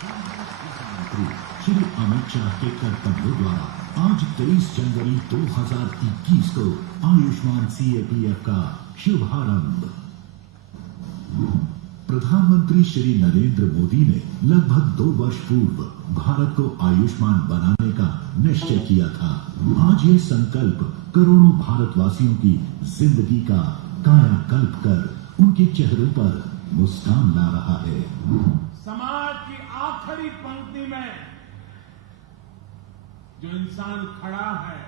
मंत्री श्री अमित शाह के कर्तव्यों द्वारा आज 23 जनवरी 2021 को आयुष्मान सीएपीएफ का शुभारंभ। प्रधानमंत्री श्री नरेंद्र मोदी ने लगभग 2 वर्ष पूर्व भारत को आयुष्मान बनाने का निश्चय किया था। आज ये संकल्प करोड़ों भारतवासियों की जिंदगी का कायाकल्प कर उनके चेहरों पर मुस्कान ला रहा है। समाज की आखिरी पंक्ति में जो इंसान खड़ा है,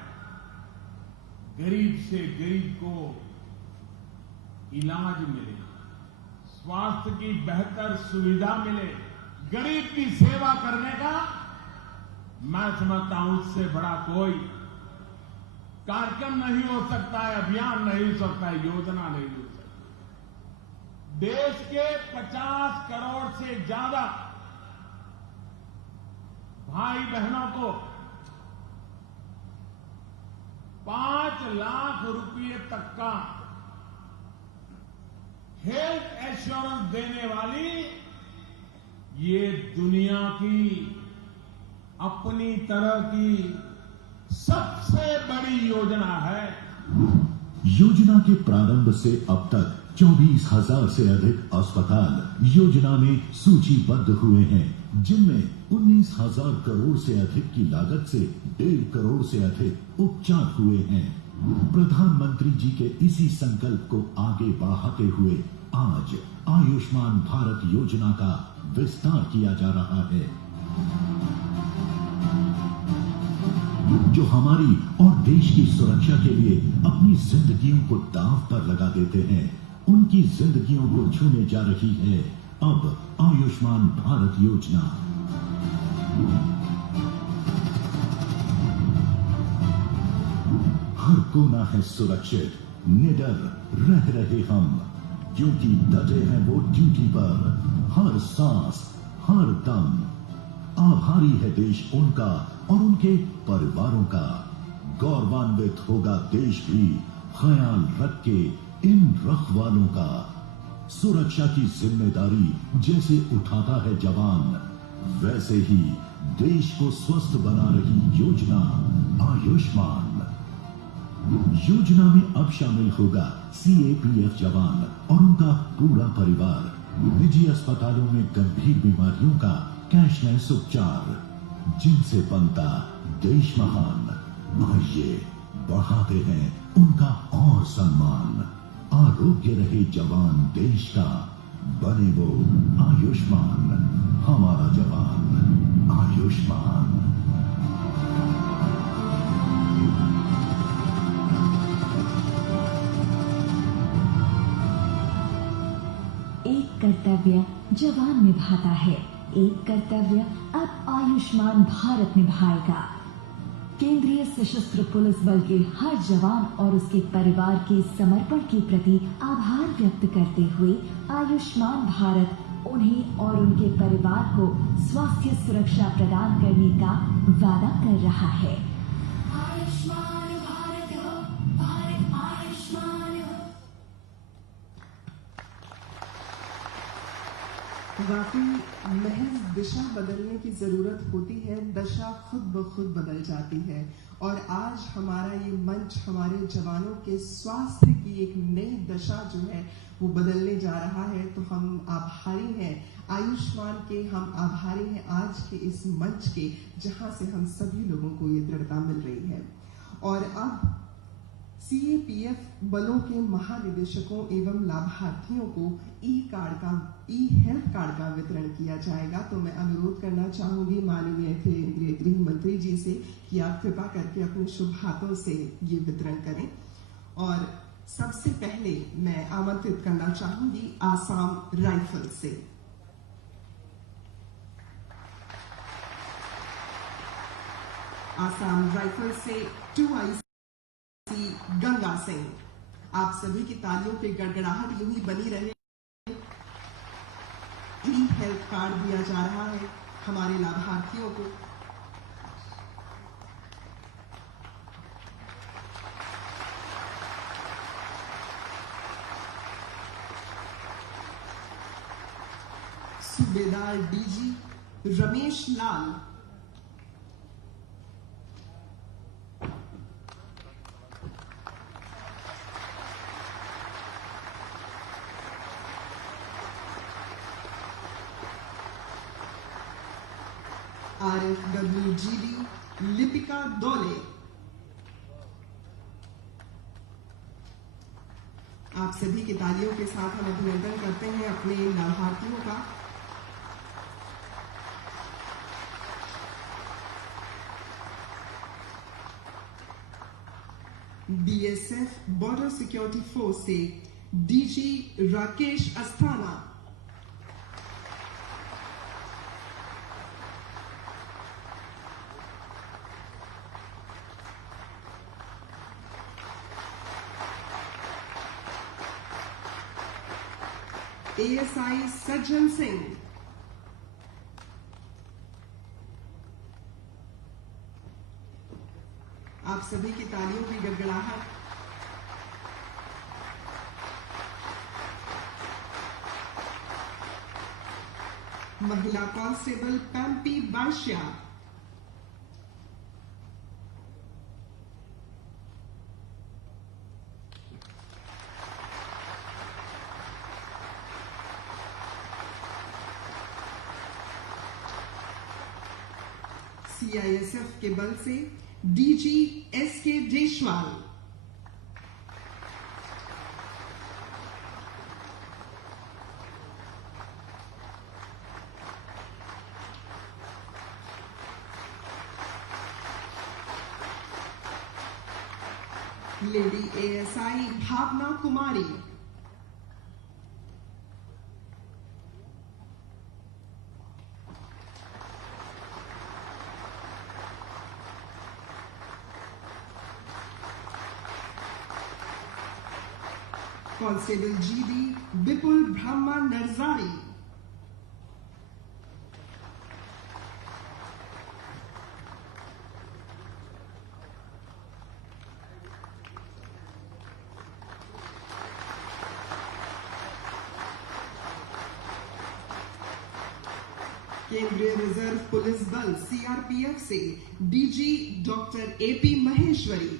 गरीब से गरीब को इलाज मिले, स्वास्थ्य की बेहतर सुविधा मिले, गरीब की सेवा करने का मैं समझता हूं उससे बड़ा कोई कार्यक्रम नहीं हो सकता है, अभियान नहीं हो सकता है, योजना नहीं हो सकती। देश के 50 करोड़ से ज्यादा भाई बहनों को 5 लाख रुपए तक का हेल्थ एश्योरेंस देने वाली ये दुनिया की अपनी तरह की सबसे बड़ी योजना है। योजना के प्रारंभ से अब तक 24,000 से अधिक अस्पताल योजना में सूचीबद्ध हुए हैं, जिनमें 19,000 करोड़ से अधिक की लागत से 1.5 करोड़ से अधिक उपचार हुए हैं। प्रधानमंत्री जी के इसी संकल्प को आगे बढ़ाते हुए आज आयुष्मान भारत योजना का विस्तार किया जा रहा है, जो हमारी और देश की सुरक्षा के लिए अपनी जिंदगियों को दांव पर लगा देते हैं, उनकी जिंदगियों को छूने जा रही है अब आयुष्मान भारत योजना। हर कोना है सुरक्षित, निडर रह रहे हम, क्योंकि डटे हैं वो ड्यूटी पर, हर सांस हर दम। आभारी है देश उनका और उनके परिवारों का। गौरवान्वित होगा देश भी ख्याल रख के इन रखवालों का। सुरक्षा की जिम्मेदारी जैसे उठाता है जवान, वैसे ही देश को स्वस्थ बना रही योजना आयुष्मान। योजना में अब शामिल होगा सीएपीएफ जवान और उनका पूरा परिवार। निजी अस्पतालों में गंभीर बीमारियों का कैशलेस उपचार, जिनसे बनता देश महान। आइए बढ़ाते हैं उनका और सम्मान। आरोग्य रहे जवान देश का, बने वो आयुष्मान। हमारा जवान आयुष्मान। एक कर्तव्य जवान निभाता है, एक कर्तव्य अब आयुष्मान भारत निभाएगा। केंद्रीय सशस्त्र पुलिस बल के हर जवान और उसके परिवार के समर्पण के प्रति आभार व्यक्त करते हुए आयुष्मान भारत उन्हें और उनके परिवार को स्वास्थ्य सुरक्षा प्रदान करने का वादा कर रहा है। आयुष्मान भारत हो, भारत आयुष्मान हो। वाकई महज दिशा बदलने की जरूरत होती है, दशा खुद ब खुद बदल जाती है। और आज हमारा ये मंच हमारे जवानों के स्वास्थ्य की एक नई दशा जो है वो बदलने जा रहा है। तो हम आभारी हैं आयुष्मान के, हम आभारी हैं आज के इस मंच के, जहां से हम सभी लोगों को ये दृढ़ता मिल रही है। और अब सीएपीएफ बलों के महानिदेशकों एवं लाभार्थियों को ई हेल्थ कार्ड का वितरण किया जाएगा। तो मैं अनुरोध करना चाहूंगी माननीय केंद्रीय गृह मंत्री जी से कि आप कृपा करके अपने शुभ हाथों से ये वितरण करें। और सबसे पहले मैं आमंत्रित करना चाहूंगी आसाम राइफल से। आसाम राइफल से 2IC गंगा सिंह। आप सभी की तालियों पे गड़गड़ाहट यूं ही बनी रहे। ई हेल्थ कार्ड दिया जा रहा है हमारे लाभार्थियों को। सूबेदार डीजी रमेश लाल, RFWGD लिपिका दौले। आप सभी की तालियों के साथ हम अभिनंदन करते हैं अपने लाभार्थियों का। BSF बॉर्डर सिक्योरिटी फोर्स से DG राकेश अस्थाना, ASI सज्जन सिंह, आप सभी की तालियों की गड़गड़ाहट। महिला कांस्टेबल पैम्पी बाशिया, CISF के बल से DG SK Deswal, lady ASI Bhavna Kumari, constable GD Vipul Brahma Narzari, केंद्रीय रिजर्व पुलिस बल CRPF से DG doctor AP Maheshwari,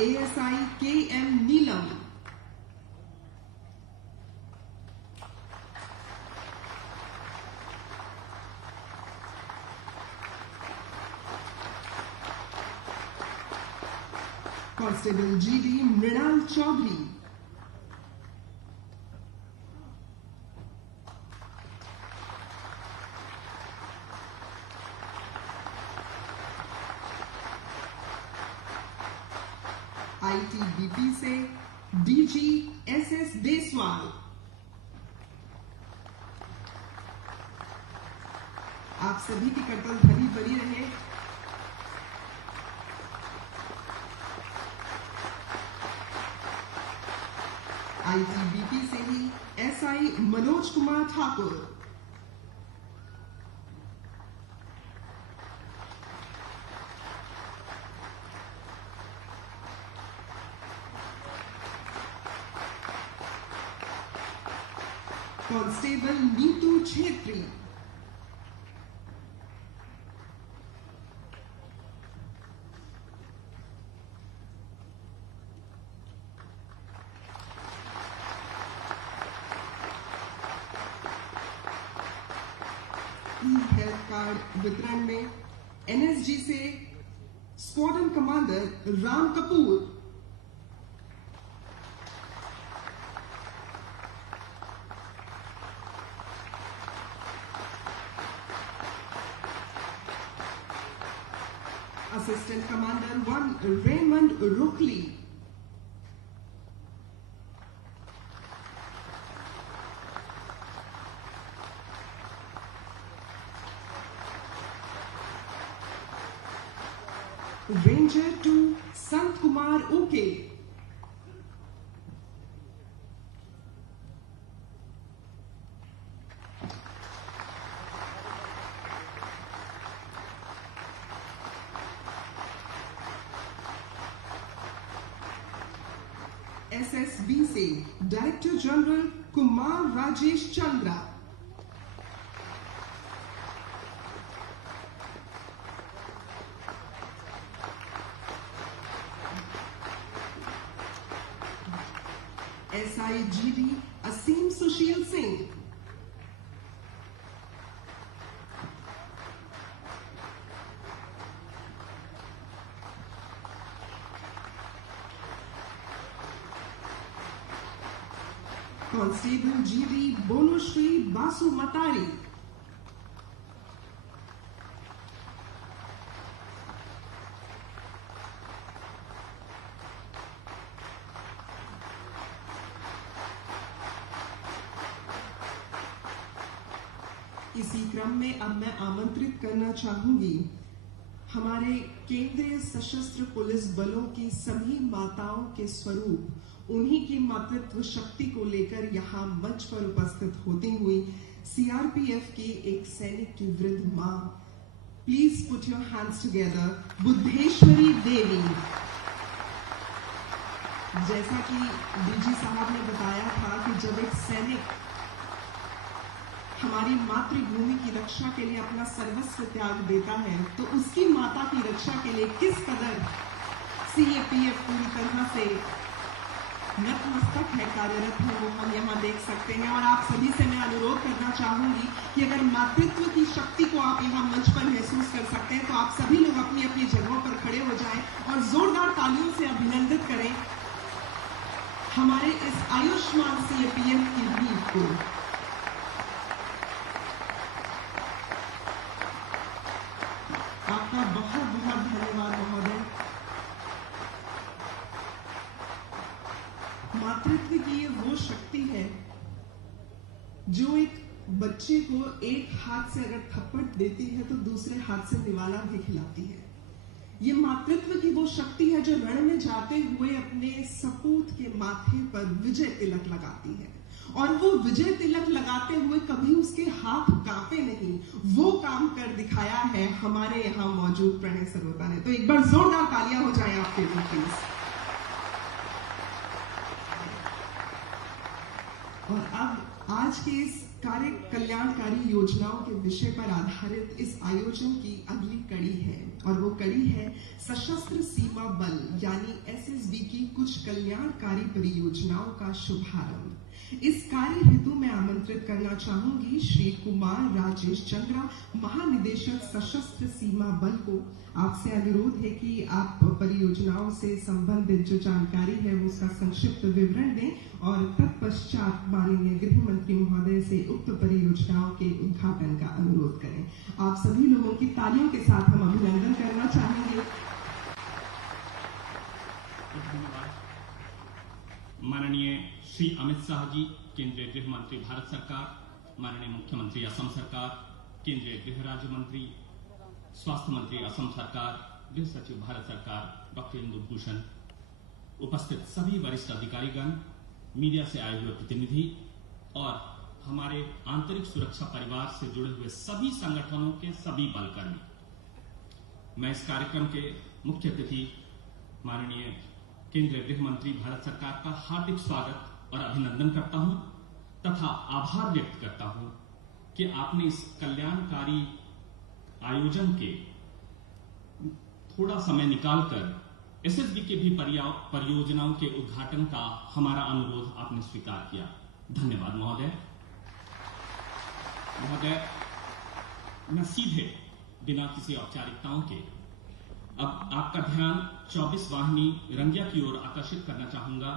ASI KM Neelam, constable GD Mrinal Chaudhary, ITBP से DG SS देसवाल, आप सभी की करतल ध्वनि बनी रहे। ITBP से ही SI Manoj Kumar Thakur, constable Neetu Chhetri, health card वितरण में NSG से squadron commander Ram Kapoor, assistant commander 1 Raymond Rukli, ranger 2 Sant Kumar okay, SSB से director general Kumar Rajesh Chandra. SIGD असीम सुशील सिंह। कांस्टेबल GD बोनुश्री बासु मतारी। इसी क्रम में अब मैं आमंत्रित करना चाहूंगी हमारे केंद्रीय सशस्त्र पुलिस बलों की सभी माताओं के स्वरूप, उन्हीं की मातृत्व शक्ति को लेकर यहाँ मंच पर उपस्थित होती हुई CRPF की एक सैनिक की वृद्ध मां। Please put your hands together, Buddheshwari Devi. जैसा कि DG साहब ने बताया था कि जब एक सैनिक हमारी मातृभूमि की रक्षा के लिए अपना सर्वस्व त्याग देता है, तो उसकी माता की रक्षा के लिए किस कदर CAPF पूरी तरह से नतमस्तक है, कार्यरत है, वो हम यहाँ देख सकते हैं। और आप सभी से मैं अनुरोध करना चाहूंगी कि अगर मातृत्व की शक्ति को आप यहाँ मंच पर महसूस कर सकते हैं, तो आप सभी लोग अपनी अपनी जगहों पर खड़े हो जाएं और जोरदार तालियों से अभिनंदित करें हमारे इस आयुष्मान CAPF की वीर को। आपका बहुत बहुत धन्यवाद महोदय। मातृत्व की ये वो शक्ति है जो एक बच्चे को एक हाथ से अगर थप्पड़ देती है तो दूसरे हाथ से निवाला भी खिलाती है। ये मातृत्व की वो शक्ति है जो रण में जाते हुए अपने सपूत के माथे पर विजय तिलक लगाती है, और वो विजय तिलक लगाते हुए कभी उसके हाथ कांपे नहीं। वो काम कर दिखाया है हमारे यहाँ मौजूद प्रणय सरोता ने। तो एक बार जोरदार तालियां हो जाए आपके लिए प्लीज। और अब आज के इस कार्य कल्याणकारी योजनाओं के विषय पर आधारित इस आयोजन की अगली कड़ी है, और वो कड़ी है सशस्त्र सीमा बल यानी SSB की कुछ कल्याणकारी परियोजनाओं का शुभारंभ। इस कार्य हेतु मैं आमंत्रित करना चाहूंगी श्री कुमार राजेश चंद्रा, महानिदेशक सशस्त्र सीमा बल को। आपसे अनुरोध है कि आप परियोजनाओं से संबंधित जो जानकारी है वो उसका संक्षिप्त विवरण दें, और तत्पश्चात माननीय गृह मंत्री महोदय से उक्त परियोजनाओं के उद्घाटन का अनुरोध करें। आप सभी लोगों की तालियों के साथ हम अभिनंदन करना चाहेंगे। माननीय श्री अमित शाह जी, केंद्रीय गृह मंत्री भारत सरकार, माननीय मुख्यमंत्री असम सरकार, केंद्रीय गृह राज्य मंत्री, स्वास्थ्य मंत्री असम सरकार, गृह सचिव भारत सरकार डॉक्टर इंदु भूषण, उपस्थित सभी वरिष्ठ अधिकारीगण, मीडिया से आए हुए प्रतिनिधि और हमारे आंतरिक सुरक्षा परिवार से जुड़े हुए सभी संगठनों के सभी बलकर्मी, मैं इस कार्यक्रम के मुख्य अतिथि माननीय केंद्रीय गृह मंत्री भारत सरकार का हार्दिक स्वागत और अभिनंदन करता हूं तथा आभार व्यक्त करता हूं कि आपने इस कल्याणकारी आयोजन के थोड़ा समय निकालकर SSB के भी परियोजनाओं के उद्घाटन का हमारा अनुरोध आपने स्वीकार किया। धन्यवाद महोदय। मैं सीधे बिना किसी औपचारिकताओं के अब आपका ध्यान 24 वाहिनी रंगिया की ओर आकर्षित करना चाहूंगा,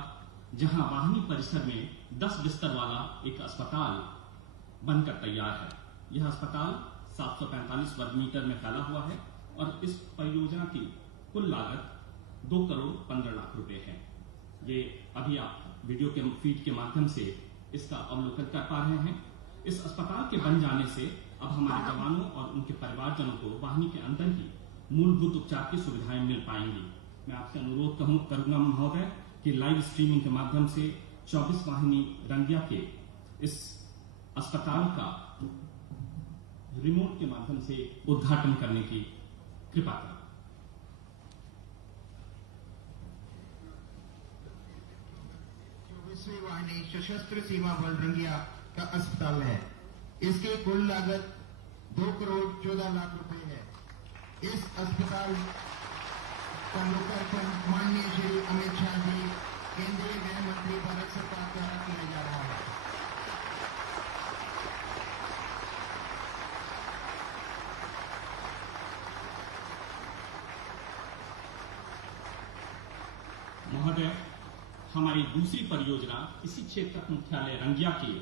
जहां वाहिनी परिसर में 10 बिस्तर वाला एक अस्पताल बनकर तैयार है। यह अस्पताल 745 वर्ग मीटर में फैला हुआ है और इस परियोजना की कुल लागत 2 करोड़ 15 लाख रुपए है। ये अभी आप वीडियो के फीड के माध्यम से इसका अवलोकन कर पा रहे हैं। इस अस्पताल के बन जाने से अब हमारे जवानों और उनके परिवारजनों को वाहिनी के अंदर ही मूलभूत उपचार की सुविधाएं मिल पाएंगी। मैं आपसे अनुरोध करूंगा महोदय कि लाइव स्ट्रीमिंग के माध्यम से 24 वाहिनी रंगिया के इस अस्पताल का रिमोट के माध्यम से उद्घाटन करने की कृपा करें। दूसरी वाहिनी सशस्त्र सीमा बल रंगिया का अस्पताल है। इसकी कुल लागत 2 करोड़ 14 लाख रुपए है। इस अस्पताल का लोकार्पण माननीय श्री अमित शाह जी, केंद्रीय गृह मंत्री भारत सरकार द्वारा किया जा रहा है। महोदय, हमारी दूसरी परियोजना इसी क्षेत्र मुख्यालय रंगिया के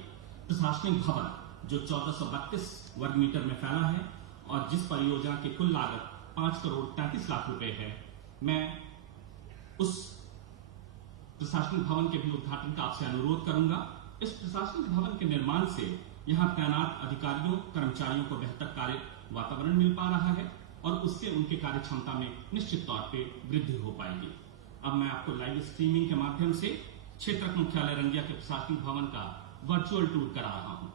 प्रशासनिक भवन जो 1432 वर्ग मीटर में फैला है और जिस परियोजना की कुल लागत 5 करोड़ 33 लाख रुपए है, मैं उस प्रशासनिक भवन के भी उद्घाटन का आपसे अनुरोध करूंगा। इस प्रशासनिक भवन के निर्माण से यहां तैनात अधिकारियों कर्मचारियों को बेहतर कार्य वातावरण मिल पा रहा है और उससे उनके कार्य क्षमता में निश्चित तौर पे वृद्धि हो पाएगी। अब मैं आपको लाइव स्ट्रीमिंग के माध्यम से क्षेत्र मुख्यालय रंगिया के प्रशासनिक भवन का वर्चुअल टूर करा रहा हूं।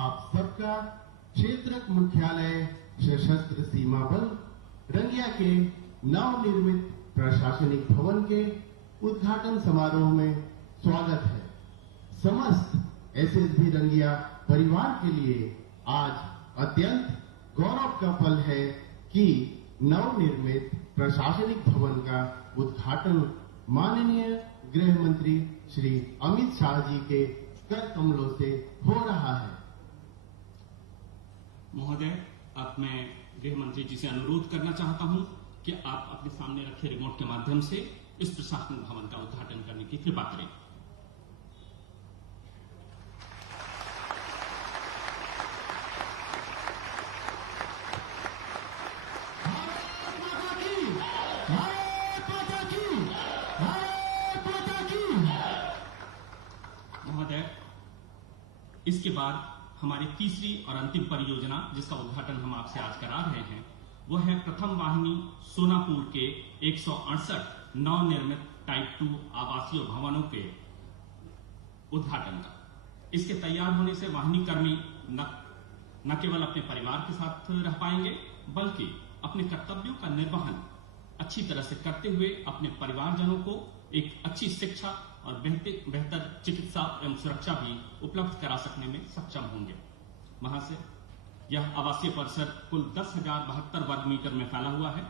आप सबका क्षेत्र मुख्यालय सशस्त्र सीमा बल रंगिया के नवनिर्मित प्रशासनिक भवन के उद्घाटन समारोह में स्वागत है। समस्त एसएसबी रंगिया परिवार के लिए आज अत्यंत गौरव का पल है कि नवनिर्मित प्रशासनिक भवन का उद्घाटन माननीय गृह मंत्री श्री अमित शाह जी के कर कमलों से हो रहा है। महोदय, अब मैं गृह मंत्री जी से अनुरोध करना चाहता हूं कि आप अपने सामने रखे रिमोट के माध्यम से इस प्रशासनिक भवन का उद्घाटन करने की कृपा करें। महोदय, इसके बाद हमारी तीसरी और अंतिम परियोजना जिसका उद्घाटन हम आपसे आज करा रहे हैं वो है प्रथम वाहिनी सोनापुर के 168 नवनिर्मित टाइप 2 आवासीय भवनों के उद्घाटन का। इसके तैयार होने से वाहिनी कर्मी न केवल अपने परिवार के साथ रह पाएंगे बल्कि अपने कर्तव्यों का निर्वहन अच्छी तरह से करते हुए अपने परिवारजनों को एक अच्छी शिक्षा और बेहतर चिकित्सा एवं सुरक्षा भी उपलब्ध करा सकने में सक्षम होंगे। वहां से यह आवासीय परिसर कुल 10,072 वर्ग मीटर में फैला हुआ है।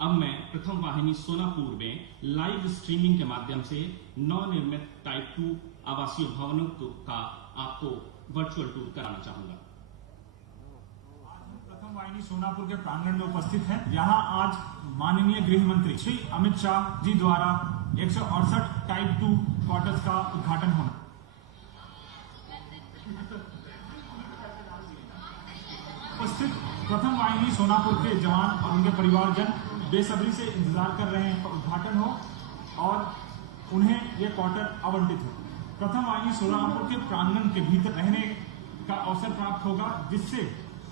अब मैं प्रथम वाहिनी सोनापुर में लाइव स्ट्रीमिंग के माध्यम से नवनिर्मित टाइप 2 आवासीय भवनों का आपको वर्चुअल टूर कराना चाहूंगा। प्रथम वाहिनी सोनापुर के प्रांगण में उपस्थित है। यहाँ आज माननीय गृह मंत्री श्री अमित शाह जी द्वारा 168 टाइप 2 क्वार्टर्स का उद्घाटन होना। उपस्थित प्रथम वाहिनी सोनापुर के जवान और उनके परिवारजन बेसब्री से इंतजार कर रहे हैं उद्घाटन हो और उन्हें ये क्वार्टर आवंटित हो। प्रथम वाहिनी सोनापुर के प्रांगण के भीतर रहने का अवसर प्राप्त होगा जिससे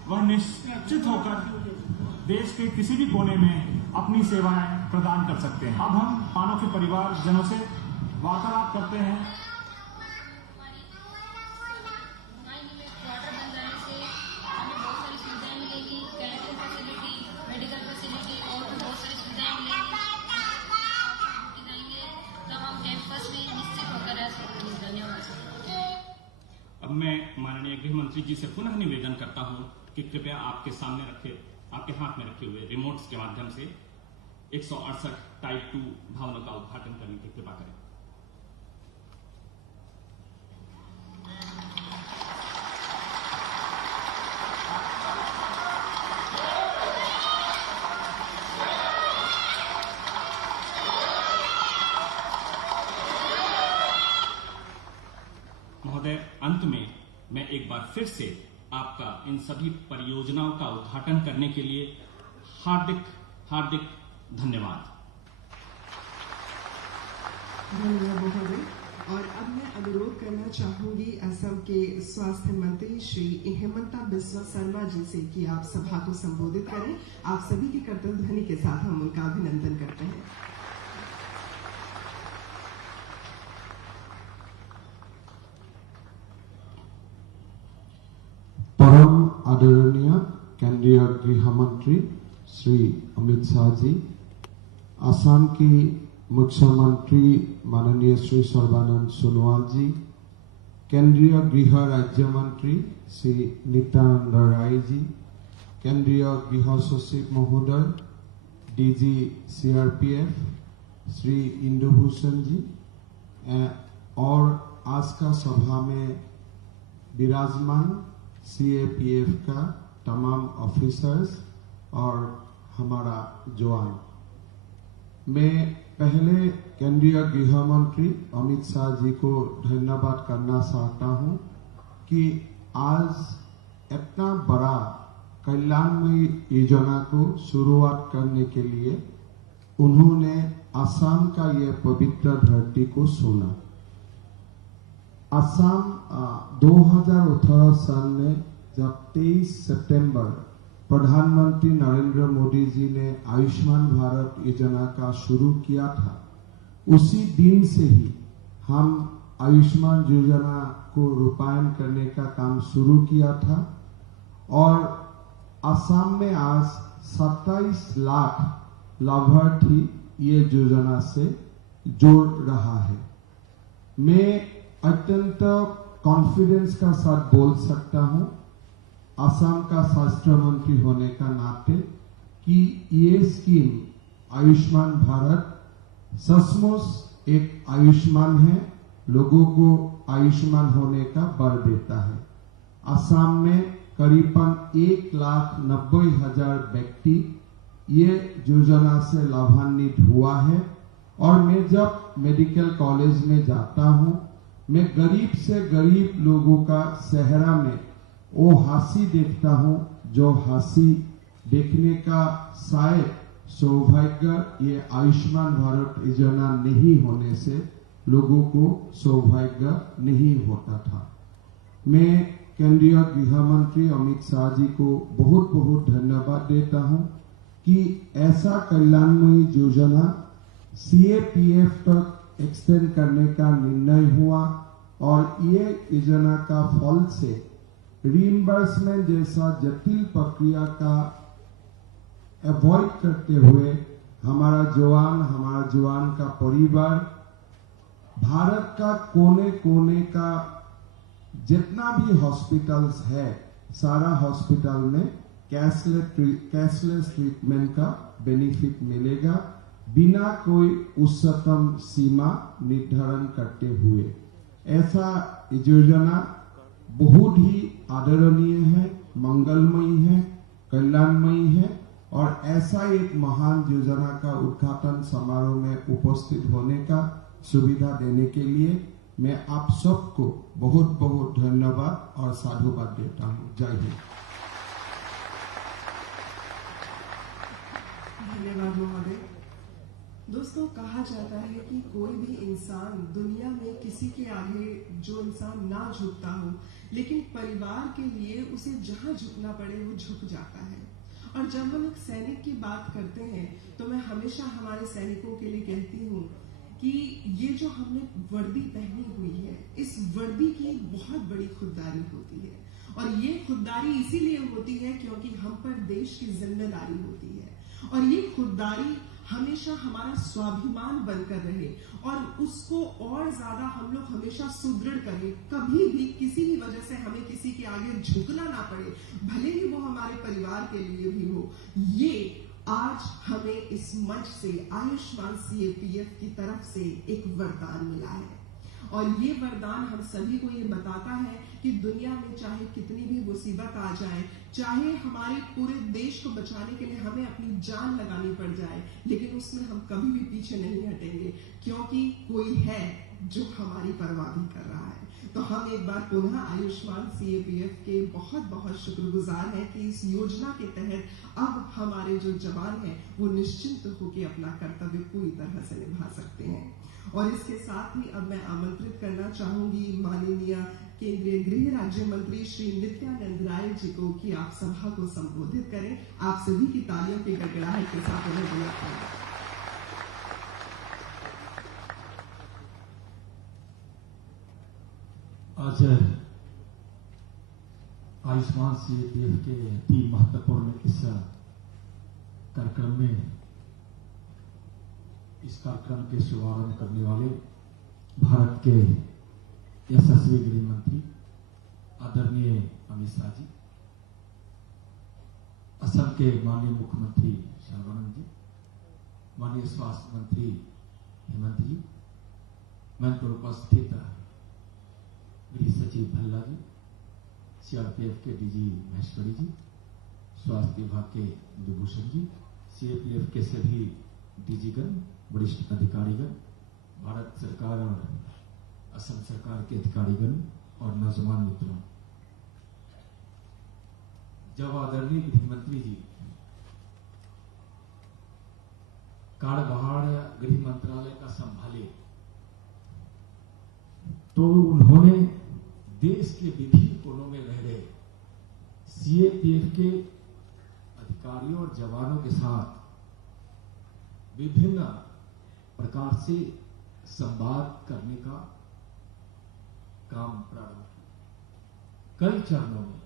वह निश्चित होकर देश के किसी भी कोने में अपनी सेवाएं प्रदान कर सकते हैं। अब हम मानव के परिवारजनों से वार्तालाप करते हैं। अब मैं माननीय गृह मंत्री जी से पुनः निवेदन करता हूं कि कृपया आपके हाथ में रखे हुए रिमोट्स के माध्यम से 168 टाइप 2 भवनों का उद्घाटन करने की कृपा करें। महोदय, अंत में मैं एक बार फिर से आपका इन सभी परियोजनाओं का उद्घाटन करने के लिए हार्दिक धन्यवाद। धन्यवाद महोदय। और अब मैं अनुरोध करना चाहूंगी असम के स्वास्थ्य मंत्री श्री हेमंता बिस्वा शर्मा जी से कि आप सभा को संबोधित करें। आप सभी की कर्तव्य ध्वनि के साथ हम उनका अभिनंदन करते हैं। परम आदरणीय केंद्रीय गृह मंत्री श्री अमित शाह जी, असम की मुख्यमंत्री माननीय श्री सर्बानंद सोनोवाल जी, केंद्रीय गृह राज्य मंत्री श्री नित्यानंद राय जी, केंद्रीय गृह सचिव महोदय, डीजी सीआरपीएफ श्री इंदुभूषण जी, और आज का सभा में विराजमान सीएपीएफ का तमाम ऑफिसर्स और हमारा जवान। मैं पहले केंद्रीय गृह मंत्री अमित शाह जी को धन्यवाद करना चाहता हूं कि आज इतना बड़ा कल्याणमयी योजना को शुरुआत करने के लिए उन्होंने असम का यह पवित्र धरती को चुना। असम 2018 साल में जब 23 सितंबर प्रधानमंत्री नरेंद्र मोदी जी ने आयुष्मान भारत योजना का शुरू किया था, उसी दिन से ही हम आयुष्मान योजना को रूपायन करने का काम शुरू किया था और असम में आज 27 लाख लाभार्थी ये योजना से जोड़ रहा है। मैं अत्यंत कॉन्फिडेंस का साथ बोल सकता हूं असम का स्वास्थ्य मंत्री होने का नाते कि ये स्कीम आयुष्मान भारत सचमुच एक आयुष्मान है, लोगों को आयुष्मान होने का बल देता है। असम में करीबन 1,90,000 व्यक्ति ये योजना से लाभान्वित हुआ है और मैं जब मेडिकल कॉलेज में जाता हूं, मैं गरीब से गरीब लोगों का चेहरा में वो हंसी देखता हूं जो हंसी देखने का शायद सौभाग्य ये आयुष्मान भारत योजना नहीं होने से लोगों को सौभाग्य नहीं होता था। मैं केंद्रीय गृह मंत्री अमित शाह जी को बहुत बहुत धन्यवाद देता हूं कि ऐसा कल्याणमयी योजना सीएपीएफ तक एक्सटेंड करने का निर्णय हुआ और ये योजना का फल से रीइंबर्समेंट जैसा जटिल प्रक्रिया का अवॉइड करते हुए हमारा जवान का परिवार भारत का कोने कोने का जितना भी हॉस्पिटल्स है, सारा हॉस्पिटल में कैशलेस ट्रीटमेंट का बेनिफिट मिलेगा बिना कोई उच्चतम सीमा निर्धारण करते हुए। ऐसा योजना बहुत ही आदरणीय है, मंगलमयी है, कल्याणमयी है और ऐसा एक महान योजना का उद्घाटन समारोह में उपस्थित होने का सुविधा देने के लिए मैं आप सबको बहुत बहुत धन्यवाद और साधुवाद देता हूं। जय हिंद। धन्यवाद महोदय। दोस्तों, कहा जाता है कि कोई भी इंसान दुनिया में किसी के आगे जो इंसान ना झुकता हो, लेकिन परिवार के लिए उसे जहां झुकना पड़े वो झुक जाता है। और जब हम एक सैनिक की बात करते हैं तो मैं हमेशा हमारे सैनिकों के लिए कहती हूँ कि ये जो हमने वर्दी पहनी हुई है, इस वर्दी की बहुत बड़ी खुददारी होती है और ये खुददारी इसीलिए होती है क्योंकि हम पर देश की जिम्मेदारी होती है और ये खुददारी हमेशा हमारा स्वाभिमान बनकर रहे और उसको और ज्यादा हम लोग हमेशा सुदृढ़ करें। कभी भी किसी भी वजह से हमें किसी के आगे झुकना ना पड़े, भले ही वो हमारे परिवार के लिए भी हो। ये आज हमें इस मंच से आयुष्मान सीएपीएफ की तरफ से एक वरदान मिला है और ये वरदान हम सभी को ये बताता है कि दुनिया में चाहे कितनी भी मुसीबत आ जाए, चाहे हमारे पूरे देश को बचाने के लिए हमें अपनी जान लगानी पड़ जाए, लेकिन उसमें हम कभी भी पीछे नहीं हटेंगे क्योंकि कोई है जो हमारी परवाह भी कर रहा है। तो हम एक बार पुनः आयुष्मान सीएपीएफ के बहुत बहुत शुक्रगुजार हैं कि इस योजना के तहत अब हमारे जो जवान हैं वो निश्चिंत होकर अपना कर्तव्य पूरी तरह से निभा सकते हैं। और इसके साथ ही अब मैं आमंत्रित करना चाहूंगी माननीय केंद्रीय गृह राज्य मंत्री श्री नित्यानंद राय जी को कि आप सभा को संबोधित करें। आप सभी की तालियों की गड़गड़ाहट के साथ उन्हें बुलाते हैं। आज आयुष्मान सीएपीएफ के 3 महत्वपूर्ण इस कार्यक्रम में इस कार्यक्रम के शुभारंभ करने वाले भारत के यशस्वी गृह मंत्री आदरणीय अमित शाह जी, असम के माननीय मुख्यमंत्री सर्बानंद जी, माननीय स्वास्थ्य मंत्री हेमंत जी, मंच पर उपस्थित गृह सचिव भल्ला जी, सीआरपीएफ के डीजी महेश्वरी जी, स्वास्थ्य विभाग के विभूषण जी, सीआरपीएफ के सभी डीजीगण, वरिष्ठ अधिकारीगण, भारत सरकार और असम सरकार के अधिकारीगण और नौजवान मित्रों, जब आदरणीय गृह मंत्री जी कार्यभार गृह मंत्रालय का संभाले तो उन्होंने देश के विभिन्न कोनों में रह रहे सीएपीएफ के अधिकारियों और जवानों के साथ विभिन्न प्रकार से संवाद करने का काम प्रारंभ किया। कई चरणों में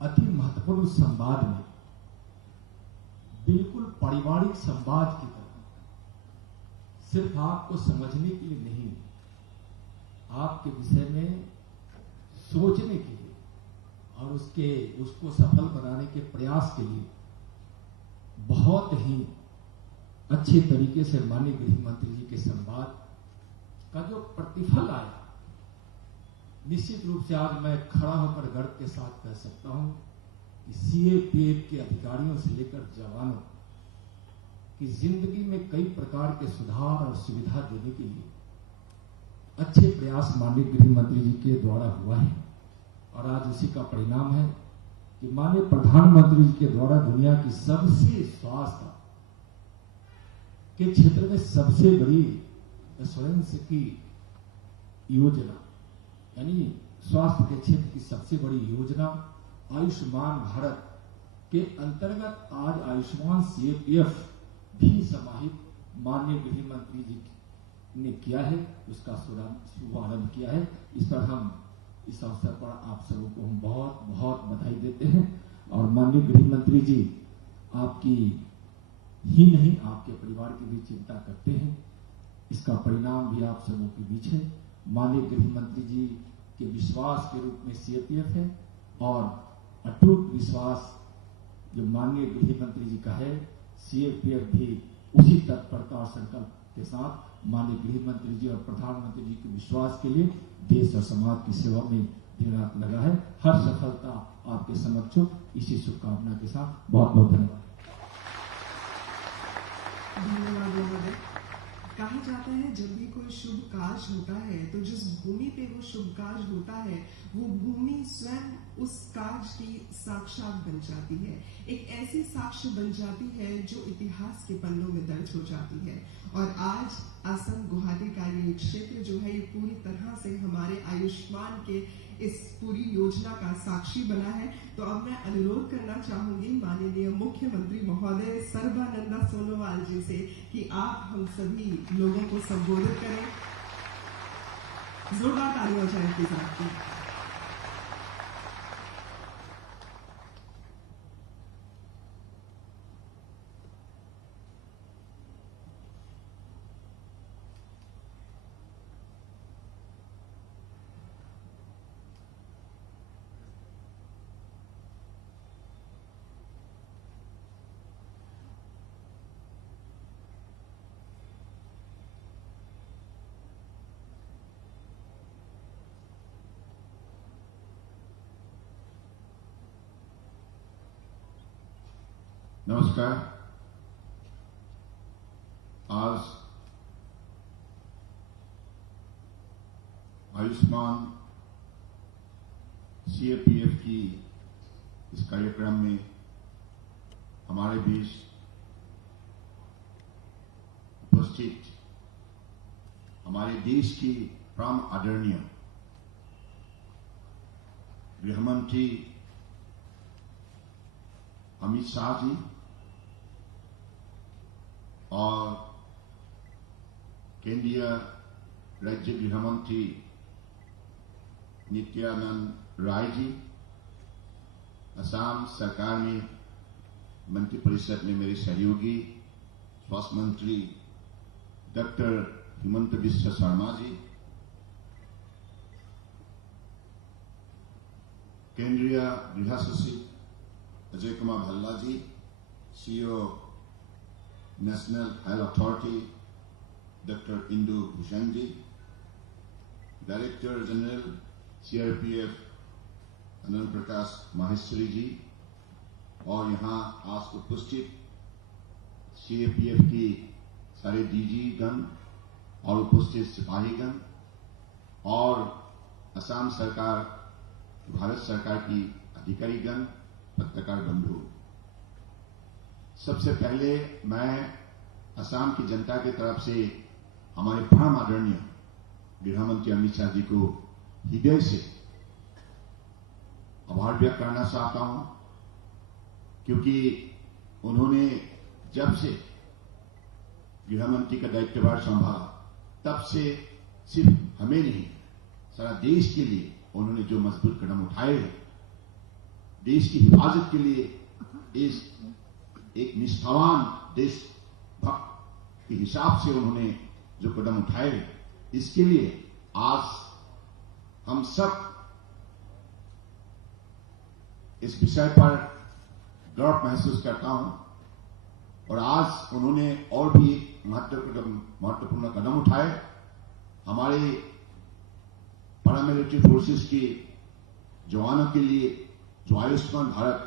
अति महत्वपूर्ण संवाद में बिल्कुल पारिवारिक संवाद की तरह, सिर्फ आपको समझने के लिए नहीं, आपके विषय में सोचने के लिए और उसको सफल बनाने के प्रयास के लिए बहुत ही अच्छे तरीके से माननीय गृह मंत्री जी के संवाद का जो प्रतिफल आया, निश्चित रूप से आज मैं खड़ा होकर गर्व के साथ कह सकता हूं कि सीएपीएफ के अधिकारियों से लेकर जवानों की जिंदगी में कई प्रकार के सुधार और सुविधा देने के लिए अच्छे प्रयास माननीय गृह मंत्री जी के द्वारा हुआ है। और आज उसी का परिणाम है कि माननीय प्रधानमंत्री जी के द्वारा दुनिया की सबसे स्वास्थ्य के क्षेत्र में सबसे बड़ी इंश्योरेंस की योजना, यानी स्वास्थ्य के क्षेत्र की सबसे बड़ी योजना आयुष्मान भारत के अंतर्गत आज आयुष्मान सीएपीएफ भी समाहित माननीय गृह मंत्री जी ने किया है, उसका शुभारंभ किया है। इस पर हम इस अवसर पर आप सबों को हम बहुत बहुत बधाई देते हैं। और माननीय गृह मंत्री जी आपकी ही नहीं, आपके परिवार की भी चिंता करते हैं, इसका परिणाम भी आप सबों के बीच है। माननीय गृह मंत्री जी के विश्वास के रूप में सीएपीएफ है और अटूट विश्वास जो माननीय गृह मंत्री जी का है, सीएपीएफ भी उसी तत्परता और संकल्प के साथ माननीय गृह मंत्री जी और प्रधानमंत्री जी के विश्वास के लिए देश और समाज की सेवा में दिन रात लगा है। हर सफलता आपके समक्ष हो, इसी शुभकामना के साथ बहुत बहुत धन्यवाद। धन्यवाद महोदय। कहा जाता है जब भी कोई शुभ कार्य होता है तो जिस भूमि पे वो शुभ कार्य होता है वो भूमि स्वयं उस कार्य की साक्षात बन जाती है, एक ऐसी साक्ष्य बन जाती है जो इतिहास के पन्नों में दर्ज हो जाती है। और आज असम गुवाहाटी का ये क्षेत्र जो है ये पूरी तरह से हमारे आयुष्मान के इस पूरी योजना का साक्षी बना है। तो अब मैं अनुरोध करना चाहूंगी माननीय मुख्यमंत्री महोदय सर्बानंद सोनोवाल जी से कि आप हम सभी लोगों को संबोधित करें। जोरदार तालियां बजाएं के साथ। नमस्कार। आज आयुष्मान सीएपीएफ की इस कार्यक्रम में हमारे बीच उपस्थित हमारे देश की परम आदरणीय गृहमंत्री अमित शाह जी और केंद्रीय राज्य गृह मंत्री नित्यानंद राय जी, असम सरकार में मंत्री परिषद में मेरे सहयोगी स्वास्थ्य मंत्री डॉक्टर हिमंत बिश्व शर्मा जी, केंद्रीय गृह सचिव Ajay Kumar Bhalla ji, CEO National Health Authority doctor Indu Bhushan ji, director general CRPF Anant Prakash Maheshwari ji, और यहां आज उपस्थित सीआरपीएफ की सारे डीजी गण और उपस्थित सिपाहीगण और असम सरकार, भारत सरकार की अधिकारीगण, पत्रकार बंधु, सबसे पहले मैं असम की जनता की तरफ से हमारे परम आदरणीय गृह मंत्री अमित शाह जी को हृदय से आभार व्यक्त करना चाहता हूं, क्योंकि उन्होंने जब से गृह मंत्री का दायित्वभार संभाला तब से सिर्फ हमें नहीं, सारा देश के लिए उन्होंने जो मजबूत कदम उठाए, देश की हिफाजत के लिए इस एक निष्ठावान देशभक्त के हिसाब से उन्होंने जो कदम उठाए, इसके लिए आज हम सब इस विषय पर गर्व महसूस करता हूं। और आज उन्होंने और भी महत्वपूर्ण कदम उठाए। हमारे पैरामिलिट्री फोर्सेस के जवानों के लिए जो आयुष्मान भारत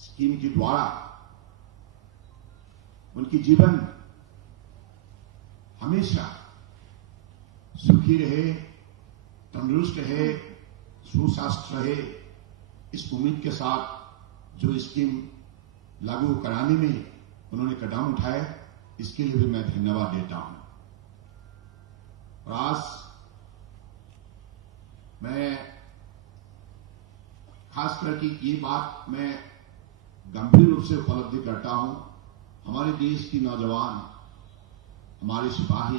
स्कीम के द्वारा उनकी जीवन हमेशा सुखी रहे, तंदुरुस्त रहे, सुस्वास्थ्य रहे, इस उम्मीद के साथ जो स्कीम लागू कराने में उन्होंने कदम उठाए, इसके लिए भी मैं धन्यवाद देता हूं। और आज मैं खास करके ये बात मैं गंभीर रूप से उपलब्धि करता हूं, हमारे देश की नौजवान, हमारे सिपाही,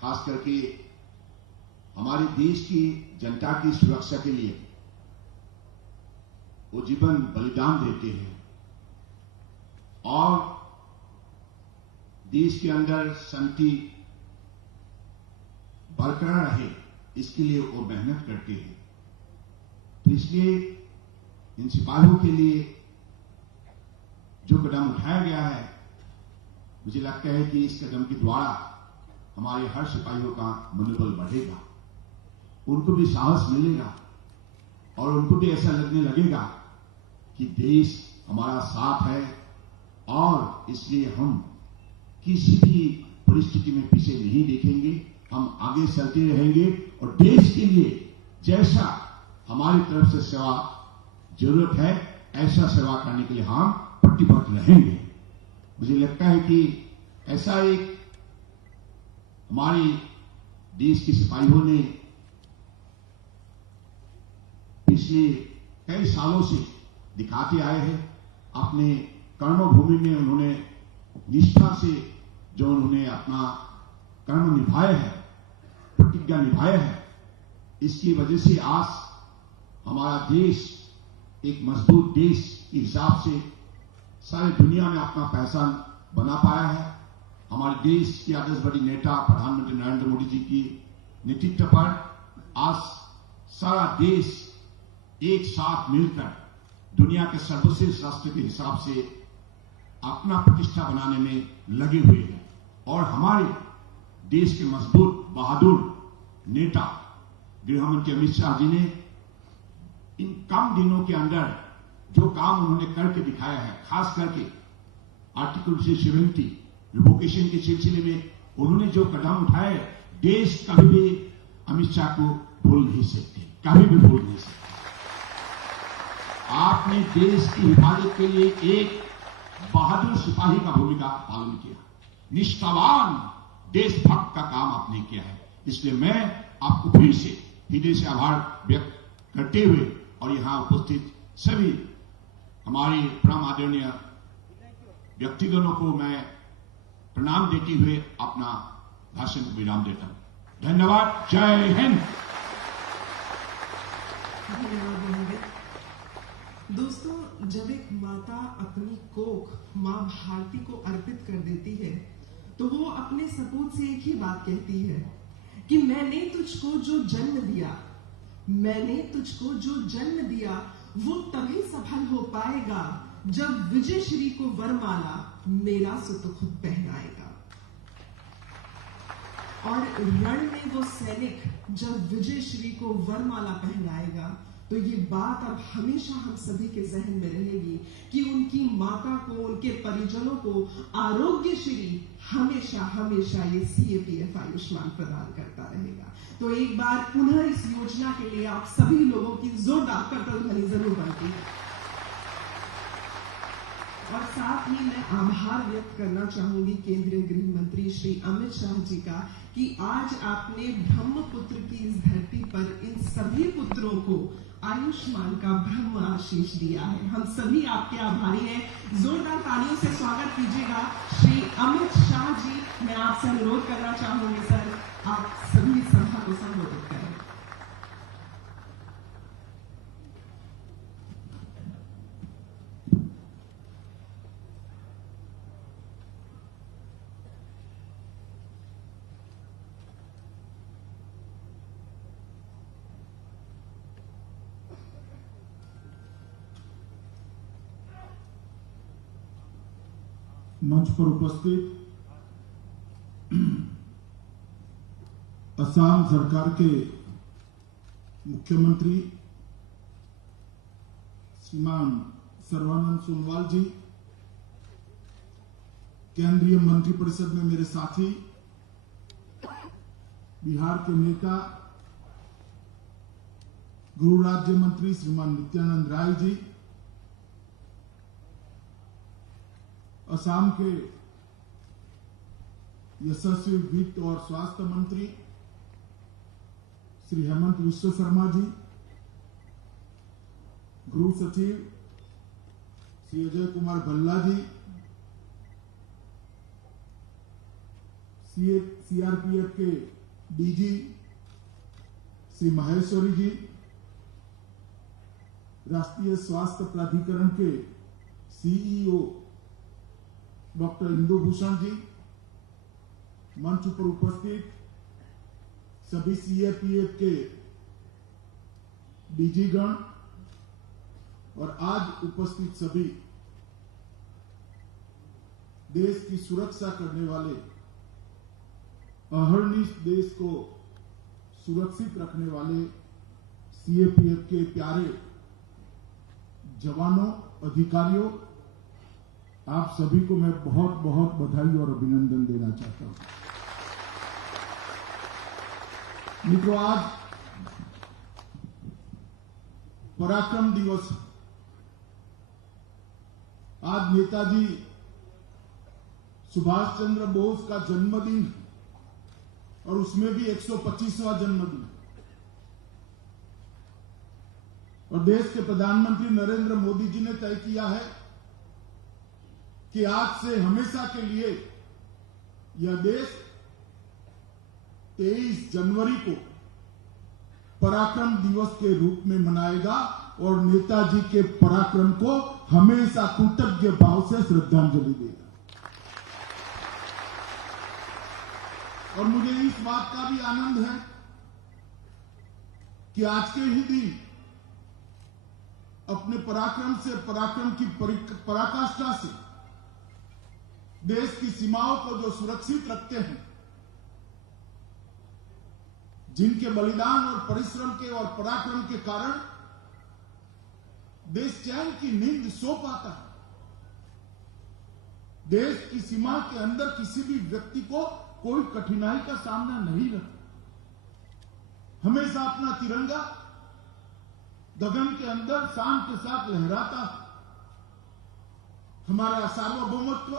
खास करके हमारे देश की जनता की सुरक्षा के लिए वो जीवन बलिदान देते हैं और देश के अंदर शांति बरकरार रहे, इसके लिए वो मेहनत करते हैं। तो इसलिए इन सिपाहियों के लिए जो कदम उठाया गया है, मुझे लगता है कि इस कदम के द्वारा हमारे हर सिपाहियों का मनोबल बढ़ेगा, उनको भी साहस मिलेगा और उनको भी ऐसा लगने लगेगा कि देश हमारा साथ है और इसलिए हम किसी भी परिस्थिति में पीछे नहीं देखेंगे, हम आगे चलते रहेंगे और देश के लिए जैसा हमारी तरफ से सेवा जरूरत है, ऐसा सेवा करने के लिए हम प्रतिबद्ध रहेंगे। मुझे लगता है कि ऐसा एक हमारे देश के सिपाहियों ने पिछले कई सालों से दिखाते आए हैं। अपने कर्मभूमि में उन्होंने निष्ठा से जो उन्होंने अपना कर्म निभाया है, प्रतिज्ञा निभाया है, इसकी वजह से आज हमारा देश एक मजबूत देश के हिसाब से सारी दुनिया में अपना पहचान बना पाया है। हमारे देश के आदर्शवादी नेता प्रधानमंत्री नरेंद्र मोदी जी की नेतृत्व पर आज सारा देश एक साथ मिलकर दुनिया के सर्वश्रेष्ठ राष्ट्र के हिसाब से अपना प्रतिष्ठा बनाने में लगे हुए हैं और हमारे देश के मजबूत बहादुर नेता गृह मंत्री अमित शाह जी ने इन कम दिनों के अंदर जो काम उन्होंने करके दिखाया है, खास करके आर्टिकल 370 रिवोकेशन के सिलसिले में उन्होंने जो कदम उठाए, देश कभी भी अमित शाह को भूल नहीं सकते, कभी भी भूल नहीं सकते। आपने देश की हिफाजत के लिए एक बहादुर सिपाही का भूमिका पालन किया, निष्ठावान देशभक्त का काम आपने किया है। इसलिए मैं आपको फिर से हृदय से आभार व्यक्त करते हुए और यहां उपस्थित सभी हमारे परम आदरणीय व्यक्तिगणों को मैं प्रणाम देते हुए अपना भाषण को विराम देता हूं। धन्यवाद। जय हिंद। धन्यवाद। दोस्तों, जब एक माता अपनी कोख माँ भारती को अर्पित कर देती है तो वो अपने सपूत से एक ही बात कहती है कि मैंने तुझको जो जन्म दिया, मैंने तुझको जो जन्म दिया वो तभी सफल हो पाएगा जब विजय श्री को वरमाला मेरा सुत खुद पहनाएगा। और रण में वो सैनिक जब विजय श्री को वरमाला पहनाएगा तो ये बात अब हमेशा हम सभी के जहन में रहेगी कि उनकी माता को, उनके परिजनों को आरोग्य श्री हमेशा हमेशा ये CAPF आयुष्मान प्रदान करता रहेगा। तो एक बार पुनः इस योजना के लिए आप सभी लोगों की जोरदार करताली जरूर बनती है। और साथ ही मैं आभार व्यक्त करना चाहूंगी केंद्रीय गृह मंत्री श्री अमित शाह जी का कि आज आपने ब्रह्मपुत्र की इस धरती पर इन सभी पुत्रों को आयुष्मान का ब्रह्म आशीष दिया है। हम सभी आपके आभारी हैं। जोरदार तालियों से स्वागत कीजिएगा श्री अमित शाह जी। मैं आपसे अनुरोध करना चाहूंगी सर, आप सभी सभा को संबोधित करें। मंच पर उपस्थित असम सरकार के मुख्यमंत्री श्रीमान सर्बानंद सोनोवाल जी, केंद्रीय मंत्रिपरिषद में मेरे साथी, बिहार के नेता गृह राज्य मंत्री श्रीमान नित्यानंद राय जी, असम के यशस्वी वित्त और स्वास्थ्य मंत्री श्री हेमंत विश्व शर्मा जी, गृह सचिव श्री अजय कुमार भल्ला जी, CRPF के DG श्री महेश्वरी जी, राष्ट्रीय स्वास्थ्य प्राधिकरण के CEO डॉक्टर इंदु भूषण जी, मंच पर उपस्थित सभी CRPF के DG गण और आज उपस्थित सभी देश की सुरक्षा करने वाले, अहर्निश देश को सुरक्षित रखने वाले CRPF के प्यारे जवानों, अधिकारियों, आप सभी को मैं बहुत बहुत बधाई और अभिनंदन देना चाहता हूं। मित्रों, आज पराक्रम दिवस है। आज नेताजी सुभाष चंद्र बोस का जन्मदिन और उसमें भी 125वां जन्मदिन, और देश के प्रधानमंत्री नरेंद्र मोदी जी ने तय किया है कि आज से हमेशा के लिए यह देश 23 जनवरी को पराक्रम दिवस के रूप में मनाएगा और नेताजी के पराक्रम को हमेशा कृतज्ञ भाव से श्रद्धांजलि देगा। और मुझे इस बात का भी आनंद है कि आज के ही दिन अपने पराक्रम से, पराक्रम की पराकाष्ठा से देश की सीमाओं को जो सुरक्षित रखते हैं, जिनके बलिदान और परिश्रम के और पराक्रम के कारण देश चैन की नींद सो पाता है। देश की सीमा के अंदर किसी भी व्यक्ति को कोई कठिनाई का सामना नहीं रहता। हमेशा अपना तिरंगा गगन के अंदर शान के साथ लहराता है। हमारा सार्वभौमत्व,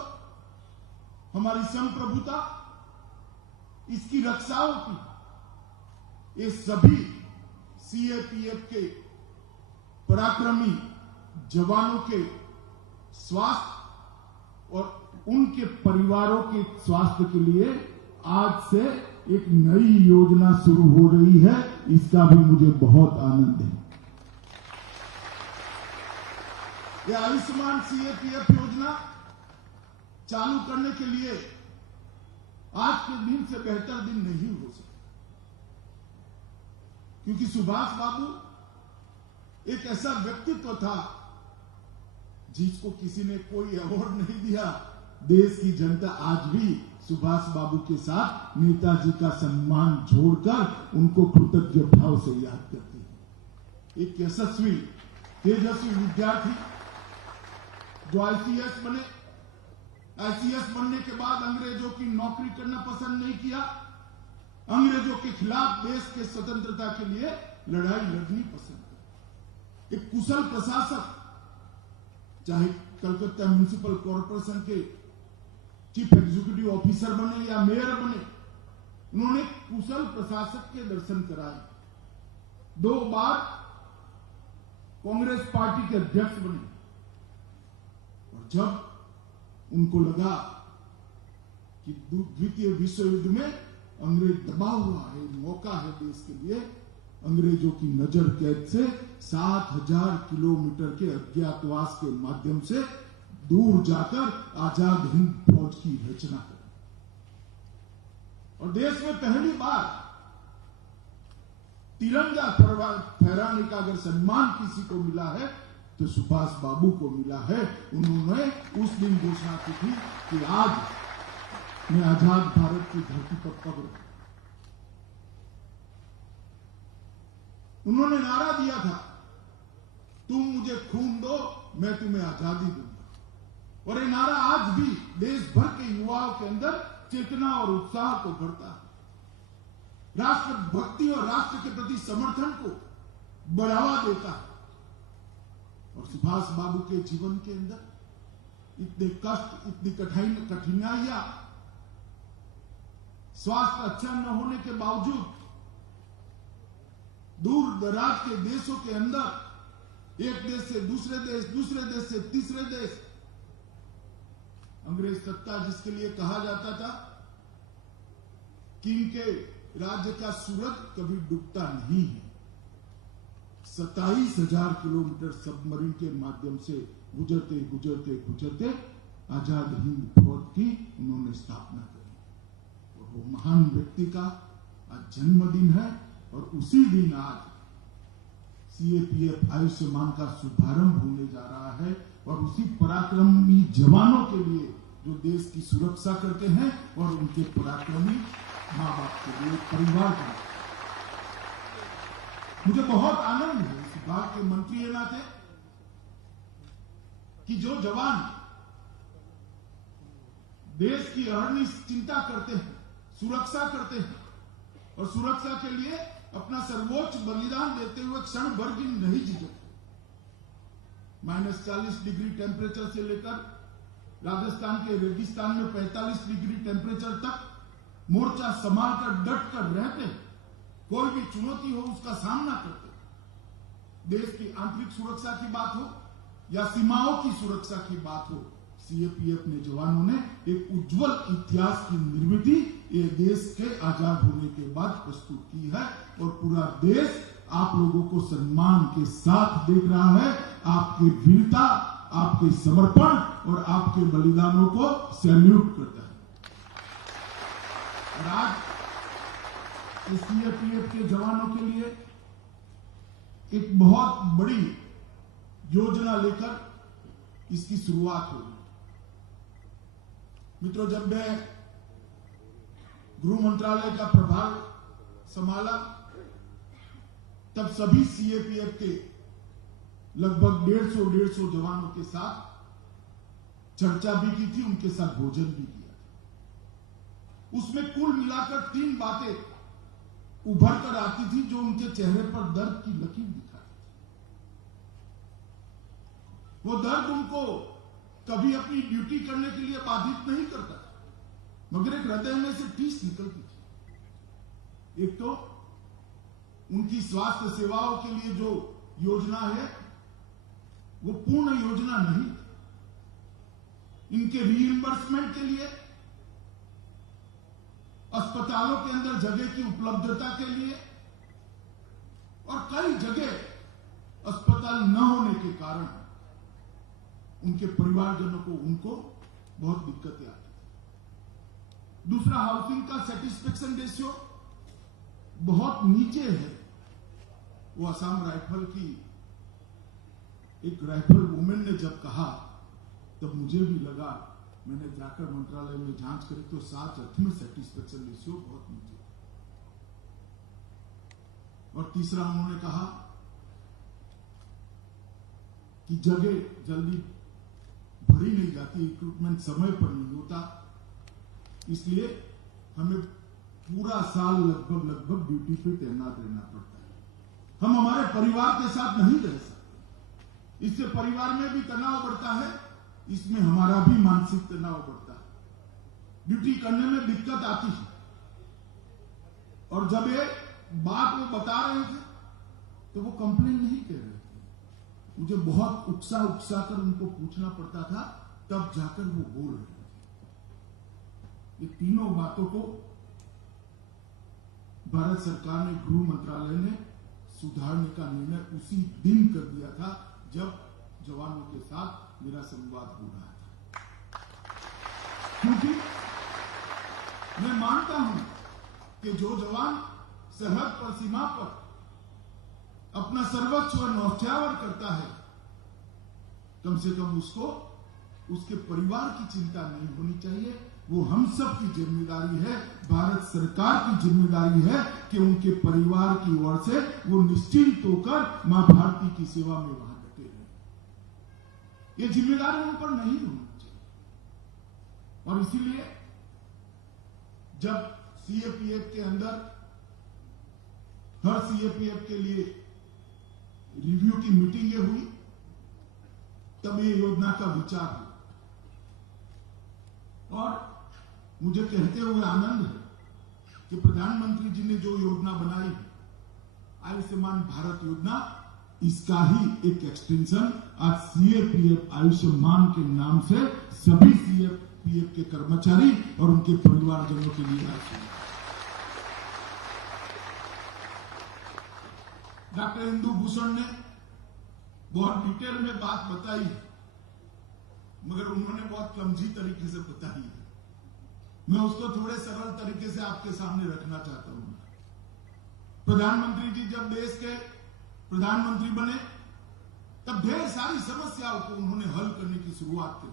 हमारी संप्रभुता, इसकी रक्षा होती। ये सभी CRPF के पराक्रमी जवानों के स्वास्थ्य और उनके परिवारों के स्वास्थ्य के लिए आज से एक नई योजना शुरू हो रही है। इसका भी मुझे बहुत आनंद है। ये आयुष्मान सीएपीएफ योजना चालू करने के लिए आज के दिन से बेहतर दिन नहीं हो सकता, क्योंकि सुभाष बाबू एक ऐसा व्यक्तित्व था जिसको किसी ने कोई अवार्ड नहीं दिया। देश की जनता आज भी सुभाष बाबू के साथ नेताजी का सम्मान जोड़कर उनको कृतज्ञ भाव से याद करती है। एक यशस्वी तेजस्वी विद्यार्थी जो आईसीएस बने, आईसीएस बनने के बाद अंग्रेजों की नौकरी करना पसंद नहीं किया, अंग्रेजों के खिलाफ देश के स्वतंत्रता के लिए लड़ाई लड़नी पसंद की। एक कुशल प्रशासक, चाहे कलकत्ता म्युनिसिपल कॉर्पोरेशन के चीफ एग्जीक्यूटिव ऑफिसर बने या मेयर बने, उन्होंने कुशल प्रशासक के दर्शन कराए। 2 बार कांग्रेस पार्टी के अध्यक्ष बने, और जब उनको लगा कि द्वितीय विश्व युद्ध में अंग्रेज दबा हुआ है, मौका है देश के लिए, अंग्रेजों की नजर कैद से 7000 किलोमीटर के अज्ञातवास के माध्यम से दूर जाकर आजाद हिंद फौज की रचना करी। और देश में पहली बार तिरंगा फहराने का अगर सम्मान किसी को मिला है तो सुभाष बाबू को मिला है। उन्होंने उस दिन घोषणा की थी कि आज मैं आजाद भारत की धरती पर पग रहा हूं। उन्होंने नारा दिया था, तुम मुझे खून दो, मैं तुम्हें आजादी दूंगा। और ये नारा आज भी देश भर के युवाओं के अंदर चेतना और उत्साह को भरता है, राष्ट्र भक्ति और राष्ट्र के प्रति समर्थन को बढ़ावा देता है। और सुभाष बाबू के जीवन के अंदर इतने कष्ट, इतनी कठिनाइयां, स्वास्थ्य अच्छा न होने के बावजूद दूर दराज के देशों के अंदर, एक देश से दूसरे देश, दूसरे देश से तीसरे देश, अंग्रेज सत्ता जिसके लिए कहा जाता था कि इनके राज्य का सूरज कभी डूबता नहीं है, 27,000 किलोमीटर सबमरीन के माध्यम से गुजरते गुजरते गुजरते आजाद हिंद फौज की उन्होंने स्थापना करी। और वो महान व्यक्ति का आज जन्मदिन है, और उसी दिन आज सीएपीएफ आयुष्मान का शुभारंभ होने जा रहा है। और उसी पराक्रमी जवानों के लिए जो देश की सुरक्षा करते हैं, और उनके पराक्रमी मां बाप के लिए, परिवार के लिए। मुझे बहुत आनंद है इस विभाग के मंत्री के नाते कि जो जवान देश की अहर्निश चिंता करते हैं, सुरक्षा करते हैं, और सुरक्षा के लिए अपना सर्वोच्च बलिदान देते हुए क्षण भर भी नहीं झिझकते। -40 डिग्री टेम्परेचर से लेकर राजस्थान के रेगिस्तान में 45 डिग्री टेम्परेचर तक मोर्चा संभालकर डट कर रहते, कोई भी चुनौती हो उसका सामना करते। देश की आंतरिक सुरक्षा की बात हो या सीमाओं की सुरक्षा की बात हो, सीएपीएफ ने जवानों ने एक उज्जवल इतिहास की निर्मित ये देश के आजाद होने के बाद प्रस्तुत की है। और पूरा देश आप लोगों को सम्मान के साथ देख रहा है, आपकी वीरता, आपके समर्पण और आपके बलिदानों को सैल्यूट करता है। और आज सीएपीएफ के जवानों के लिए एक बहुत बड़ी योजना लेकर इसकी शुरुआत होगी। मित्रों, जब मैं गृह मंत्रालय का प्रभार संभाला तब सभी सीएपीएफ के लगभग 150 जवानों के साथ चर्चा भी की थी, उनके साथ भोजन भी किया था। उसमें कुल मिलाकर 3 बातें उभर कर आती थी जो उनके चेहरे पर दर्द की लकीर दिखाती थी। वो दर्द उनको कभी अपनी ड्यूटी करने के लिए बाधित नहीं करता, मगर एक हृदय में से ठेस निकलती थी। एक तो उनकी स्वास्थ्य सेवाओं के लिए जो योजना है वो पूर्ण योजना नहीं, इनके रीइंबर्समेंट के लिए, अस्पतालों के अंदर जगह की उपलब्धता के लिए, और कई जगह अस्पताल न होने के कारण उनके परिवारजनों को, उनको बहुत दिक्कतें आती थी। दूसरा, हाउसिंग का सेटिस्फेक्शन रेशियो बहुत नीचे है। वो असम राइफल की एक राइफल वुमेन ने जब कहा, तब मुझे भी लगा, मैंने जाकर मंत्रालय में जांच करी तो 7 अर्थ में सेटिस्फेक्शन रेशियो बहुत नीचे। और तीसरा, उन्होंने कहा कि जगह जल्दी भरी नहीं जाती, रिक्रूटमेंट समय पर नहीं होता, इसलिए हमें पूरा साल लगभग ड्यूटी पे तैनात रहना पड़ता है। हम हमारे परिवार के साथ नहीं रह सकते, इससे परिवार में भी तनाव बढ़ता है, इसमें हमारा भी मानसिक तनाव बढ़ता है, ड्यूटी करने में दिक्कत आती है। और जब ये बात वो बता रहे थे तो वो कंप्लेन नहीं कर रहे थे, मुझे बहुत उकसा कर उनको पूछना पड़ता था, तब जाकर वो बोल रहे थे। ये तीनों बातों को भारत सरकार ने, गृह मंत्रालय ने सुधारने का निर्णय उसी दिन कर दिया था जब जवानों के साथ मेरा संवाद हो रहा था। क्योंकि मैं मानता हूं कि जो जवान सरहद पर, सीमा पर अपना सर्वोच्च और न्यौछावर करता है, कम से कम उसको उसके परिवार की चिंता नहीं होनी चाहिए। वो हम सब की जिम्मेदारी है, भारत सरकार की जिम्मेदारी है कि उनके परिवार की ओर से वो निश्चिंत होकर मां भारती की सेवा में वहां डटे रहे। ये जिम्मेदारी उन पर नहीं होनी चाहिए। और इसीलिए जब सीएपीएफ के अंदर हर सीएपीएफ के लिए रिव्यू की मीटिंगें हुई, तब ये योजना का विचार हुआ। और मुझे कहते हुए आनंद है कि प्रधानमंत्री जी ने जो योजना बनाई है, आयुष्मान भारत योजना, इसका ही एक एक्सटेंशन आज सीएपीएफ आयुष्मान के नाम से सभी सीएपीएफ के कर्मचारी और उनके परिवारजनों के लिए आयुष्मान। डॉक्टर इंदु भूषण ने बहुत डिटेल में बात बताई, मगर उन्होंने बहुत क्लमजी तरीके से बताई है। मैं उसको थोड़े सरल तरीके से आपके सामने रखना चाहता हूं। प्रधानमंत्री जी जब देश के प्रधानमंत्री बने, तब ढेर सारी समस्याओं को उन्होंने हल करने की शुरुआत की।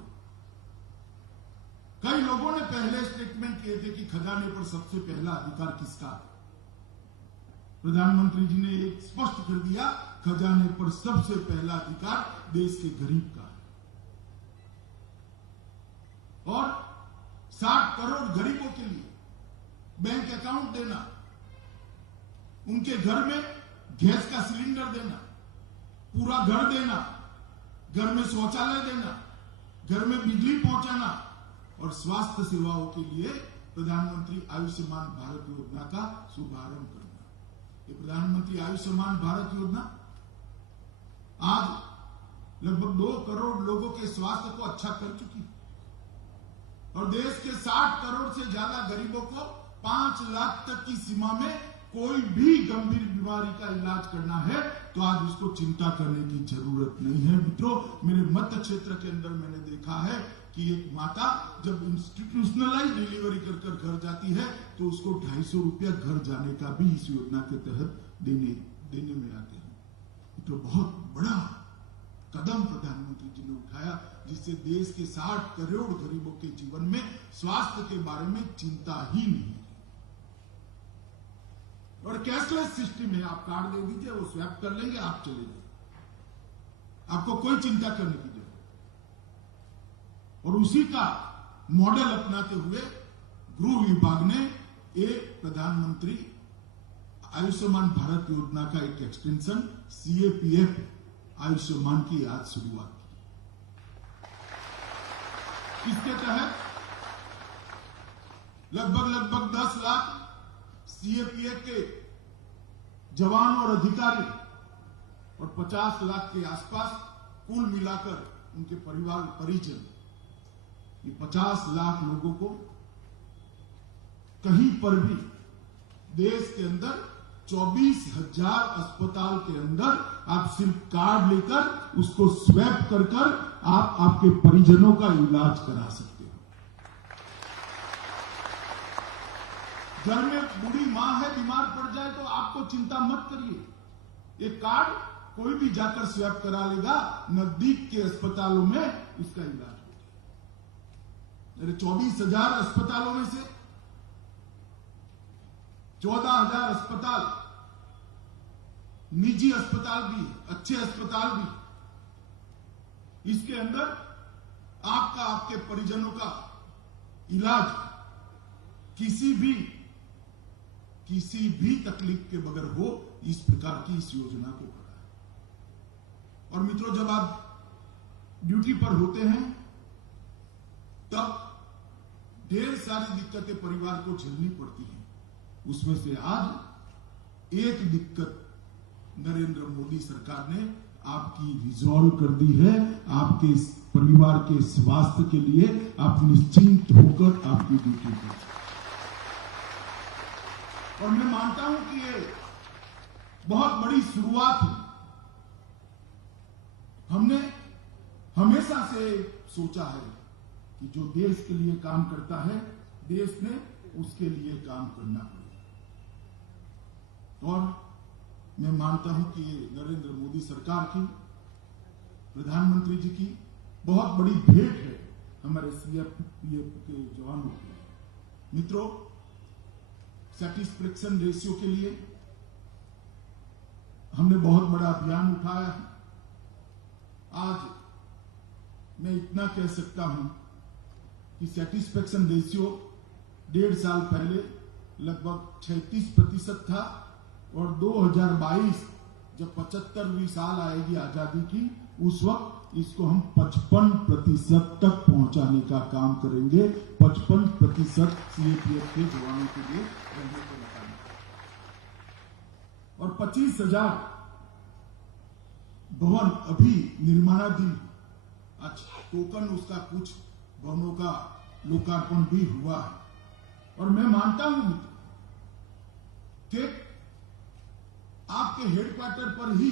कई लोगों ने पहले स्टेटमेंट किए थे कि खजाने पर सबसे पहला अधिकार किसका है। प्रधानमंत्री जी ने एक स्पष्ट कर दिया, खजाने पर सबसे पहला अधिकार देश के गरीब का है। और 60 करोड़ गरीबों के लिए बैंक अकाउंट देना, उनके घर में गैस का सिलेंडर देना, पूरा घर देना, घर में शौचालय देना, घर में बिजली पहुंचाना और स्वास्थ्य सेवाओं के लिए प्रधानमंत्री आयुष्मान भारत योजना का शुभारंभ करना। ये प्रधानमंत्री आयुष्मान भारत योजना आज लगभग 2 करोड़ लोगों के स्वास्थ्य को अच्छा कर चुकी है और देश के 60 करोड़ से ज्यादा गरीबों को 5 लाख तक की सीमा में कोई भी गंभीर बीमारी का इलाज करना है तो आज उसको चिंता करने की जरूरत नहीं है। मित्रों, मेरे मध्य क्षेत्र के अंदर मैंने देखा है कि एक माता जब इंस्टीट्यूशनलाइज डिलीवरी कर घर जाती है तो उसको 250 रुपया घर जाने का भी इस योजना के तहत देने में आते हैं। तो बहुत बड़ा कदम प्रधानमंत्री जी ने उठाया, जिससे देश के 60 करोड़ गरीबों के जीवन में स्वास्थ्य के बारे में चिंता ही नहीं है। और कैशलेस सिस्टम है, आप कार्ड दे दीजिए, वो स्वैप कर लेंगे, आप चले जाइए, आपको कोई चिंता करने की जरूरत। और उसी का मॉडल अपनाते हुए गृह विभाग ने एक प्रधानमंत्री आयुष्मान भारत योजना का एक एक्सटेंशन सीएपीएफ आयुष्मान की आज शुरुआत की। इसके तहत लगभग 10 लाख सीएपीएफ के जवान और अधिकारी और 50 लाख के आसपास कुल मिलाकर उनके परिवार परिजन, ये 50 लाख लोगों को कहीं पर भी देश के अंदर 24,000 अस्पताल के अंदर आप सिर्फ कार्ड लेकर उसको स्वैप कर आप आपके परिजनों का इलाज करा सकते हो। घर में बूढ़ी मां है, बीमार पड़ जाए तो आपको चिंता मत करिए, ये कार्ड कोई भी जाकर स्वैप करा लेगा, नजदीक के अस्पतालों में इसका इलाज होगा। 24,000 अस्पतालों में से 14,000 अस्पताल निजी अस्पताल भी, अच्छे अस्पताल भी, इसके अंदर आपका, आपके परिजनों का इलाज किसी भी तकलीफ के बगैर हो, इस प्रकार की इस योजना को करा है। और मित्रों, जब आप ड्यूटी पर होते हैं तब ढेर सारी दिक्कतें परिवार को झेलनी पड़ती हैं। उसमें से आज एक दिक्कत नरेंद्र मोदी सरकार ने आपकी रिजॉल्व कर दी है। आपके परिवार के स्वास्थ्य के लिए आप निश्चिंत होकर आपकी ड्यूटी करें। और मैं मानता हूं कि ये बहुत बड़ी शुरुआत है। हमने हमेशा से सोचा है कि जो देश के लिए काम करता है, देश ने उसके लिए काम करना पड़ेगा। और मैं मानता हूं कि ये नरेंद्र मोदी सरकार की, प्रधानमंत्री जी की बहुत बड़ी भेंट है हमारे सीएपीएफ के जवानों को। मित्रों, सैटिस्फैक्शन रेशियो के लिए हमने बहुत बड़ा अभियान उठाया है। आज मैं इतना कह सकता हूं कि सैटिस्फैक्शन रेशियो 1.5 साल पहले लगभग 36% था, और 2022 जब 75वीं साल आएगी आजादी की, उस वक्त इसको हम 55% तक पहुंचाने का काम करेंगे। 55% सीएपीएफ के जवानों के लिए रहने को लगाएंगे। और 25,000 भवन अभी निर्माणाधीन, आज टोकन उसका कुछ भवनों का लोकार्पण भी हुआ है। और मैं मानता हूं कि आपके हेडक्वार्टर पर ही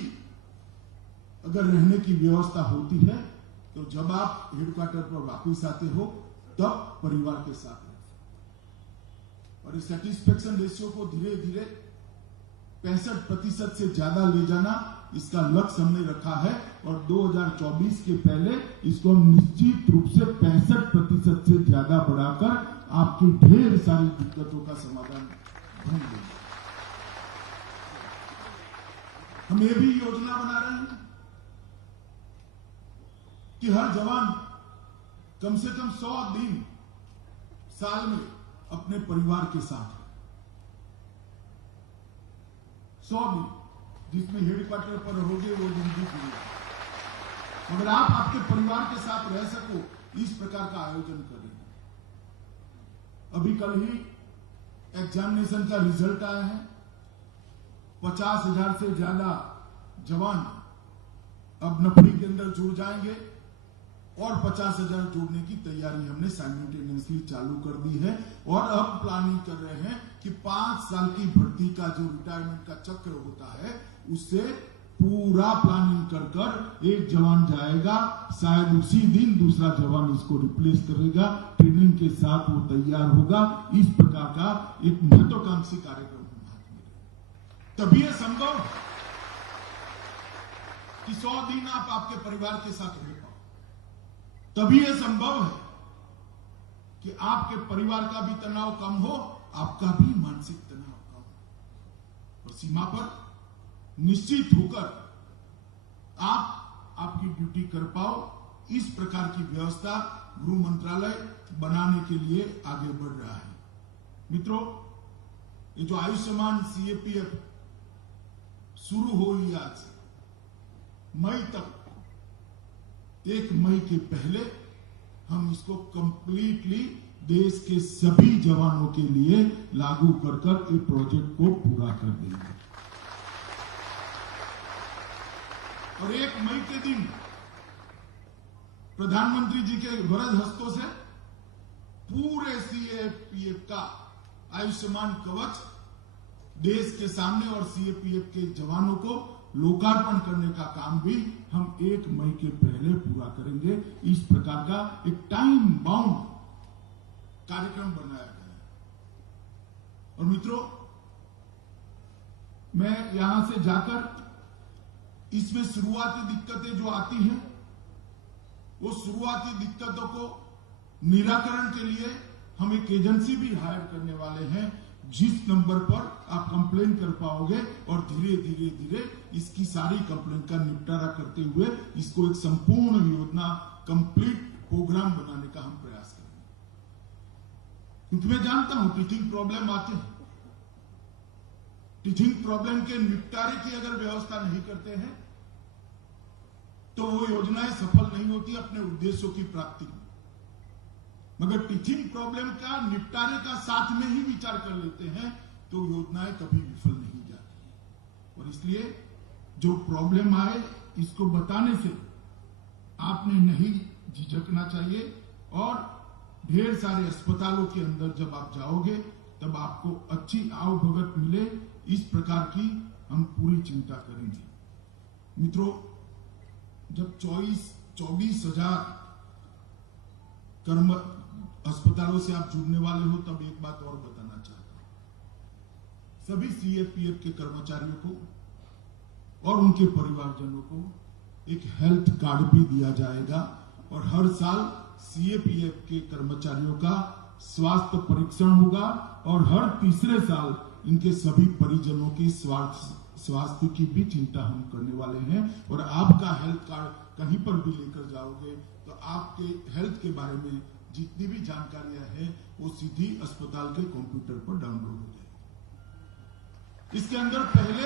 अगर रहने की व्यवस्था होती है, तो जब आप हेडक्वार्टर पर वापस आते हो तब परिवार के साथ रहते। और इस सैटिस्फैक्शन रेशियो को धीरे धीरे 65% से ज्यादा ले जाना, इसका लक्ष्य हमने रखा है। और 2024 के पहले इसको हम निश्चित रूप से 65% से ज्यादा बढ़ाकर आपकी ढेर सारी दिक्कतों का समाधान ढूंढ लेंगे। हम ये भी योजना बना रहे हैं कि हर जवान कम से कम 100 दिन साल में अपने परिवार के साथ, 100 दिन जिसमें हेडक्वार्टर पर रहोगे वो जिंदगी पूरी। अगर आप आपके परिवार के साथ रह सको, इस प्रकार का आयोजन करें। अभी कल ही एग्जामिनेशन का रिजल्ट आया है। 50,000 से ज्यादा जवान अब नफरी के अंदर जुड़ जाएंगे, और 50,000 जुड़ने की तैयारी हमने साइमल्टेनियसली चालू कर दी है। और अब प्लानिंग कर रहे हैं कि 5 साल की भर्ती का जो रिटायरमेंट का चक्र होता है, उससे पूरा प्लानिंग कर एक जवान जाएगा, शायद उसी दिन दूसरा जवान इसको रिप्लेस करेगा, ट्रेनिंग के साथ वो तैयार होगा। इस प्रकार का एक महत्वाकांक्षी कार्यक्रम तभी यह संभव कि 100 दिन आप आपके परिवार के साथ रह पाओ। तभी यह संभव है कि आपके परिवार का भी तनाव कम हो, आपका भी मानसिक तनाव कम हो, और सीमा पर निश्चित होकर आप आपकी ड्यूटी कर पाओ। इस प्रकार की व्यवस्था गृह मंत्रालय बनाने के लिए आगे बढ़ रहा है। मित्रों, ये जो आयुष्मान सीएपीएफ शुरू हुई आज मई तक, 1 मई के पहले हम इसको कंप्लीटली देश के सभी जवानों के लिए लागू कर इस प्रोजेक्ट को पूरा कर देंगे। और 1 मई के दिन प्रधानमंत्री जी के वरद हस्तों से पूरे सीएपीएफ का आयुष्मान कवच देश के सामने और सीएपीएफ के जवानों को लोकार्पण करने का काम भी हम 1 मई के पहले पूरा करेंगे। इस प्रकार का एक टाइम बाउंड कार्यक्रम बनाया गया है। और मित्रों, मैं यहां से जाकर इसमें शुरुआती दिक्कतें जो आती हैं, वो शुरुआती दिक्कतों को निराकरण के लिए हम एक एजेंसी भी हायर करने वाले हैं, जिस नंबर पर आप कंप्लेन कर पाओगे और धीरे धीरे धीरे इसकी सारी कंप्लेन का निपटारा करते हुए इसको एक संपूर्ण योजना, कंप्लीट प्रोग्राम बनाने का हम प्रयास करेंगे। क्योंकि मैं जानता हूं टीचिंग प्रॉब्लम आते हैं, टीचिंग प्रॉब्लम के निपटारे की अगर व्यवस्था नहीं करते हैं तो वो योजनाएं सफल नहीं होती अपने उद्देश्यों की प्राप्ति में। मगर टीचिंग प्रॉब्लम का निपटारे का साथ में ही विचार कर लेते हैं तो योजनाएं कभी विफल नहीं जाती। और इसलिए जो प्रॉब्लम आए इसको बताने से आपने नहीं झिझकना चाहिए, और ढेर सारे अस्पतालों के अंदर जब आप जाओगे तब आपको अच्छी आवभगत मिले, इस प्रकार की हम पूरी चिंता करेंगे। मित्रों, जब 24,000 कर्म अस्पतालों से आप जुड़ने वाले हो, तब एक बात और बताना चाहता हूं। सभी सीएपीएफ के कर्मचारियों को और उनके परिवारजनों को एक हेल्थ कार्ड भी दिया जाएगा, और हर साल सीएपीएफ के कर्मचारियों का स्वास्थ्य परीक्षण होगा, और हर तीसरे साल इनके सभी परिजनों की स्वास्थ्य की भी चिंता हम करने वाले हैं। और आपका हेल्थ कार्ड कहीं पर भी लेकर जाओगे तो आपके हेल्थ के बारे में जितनी भी जानकारियां हैं वो सीधी अस्पताल के कंप्यूटर पर डाउनलोड हो जाएगी। इसके अंदर पहले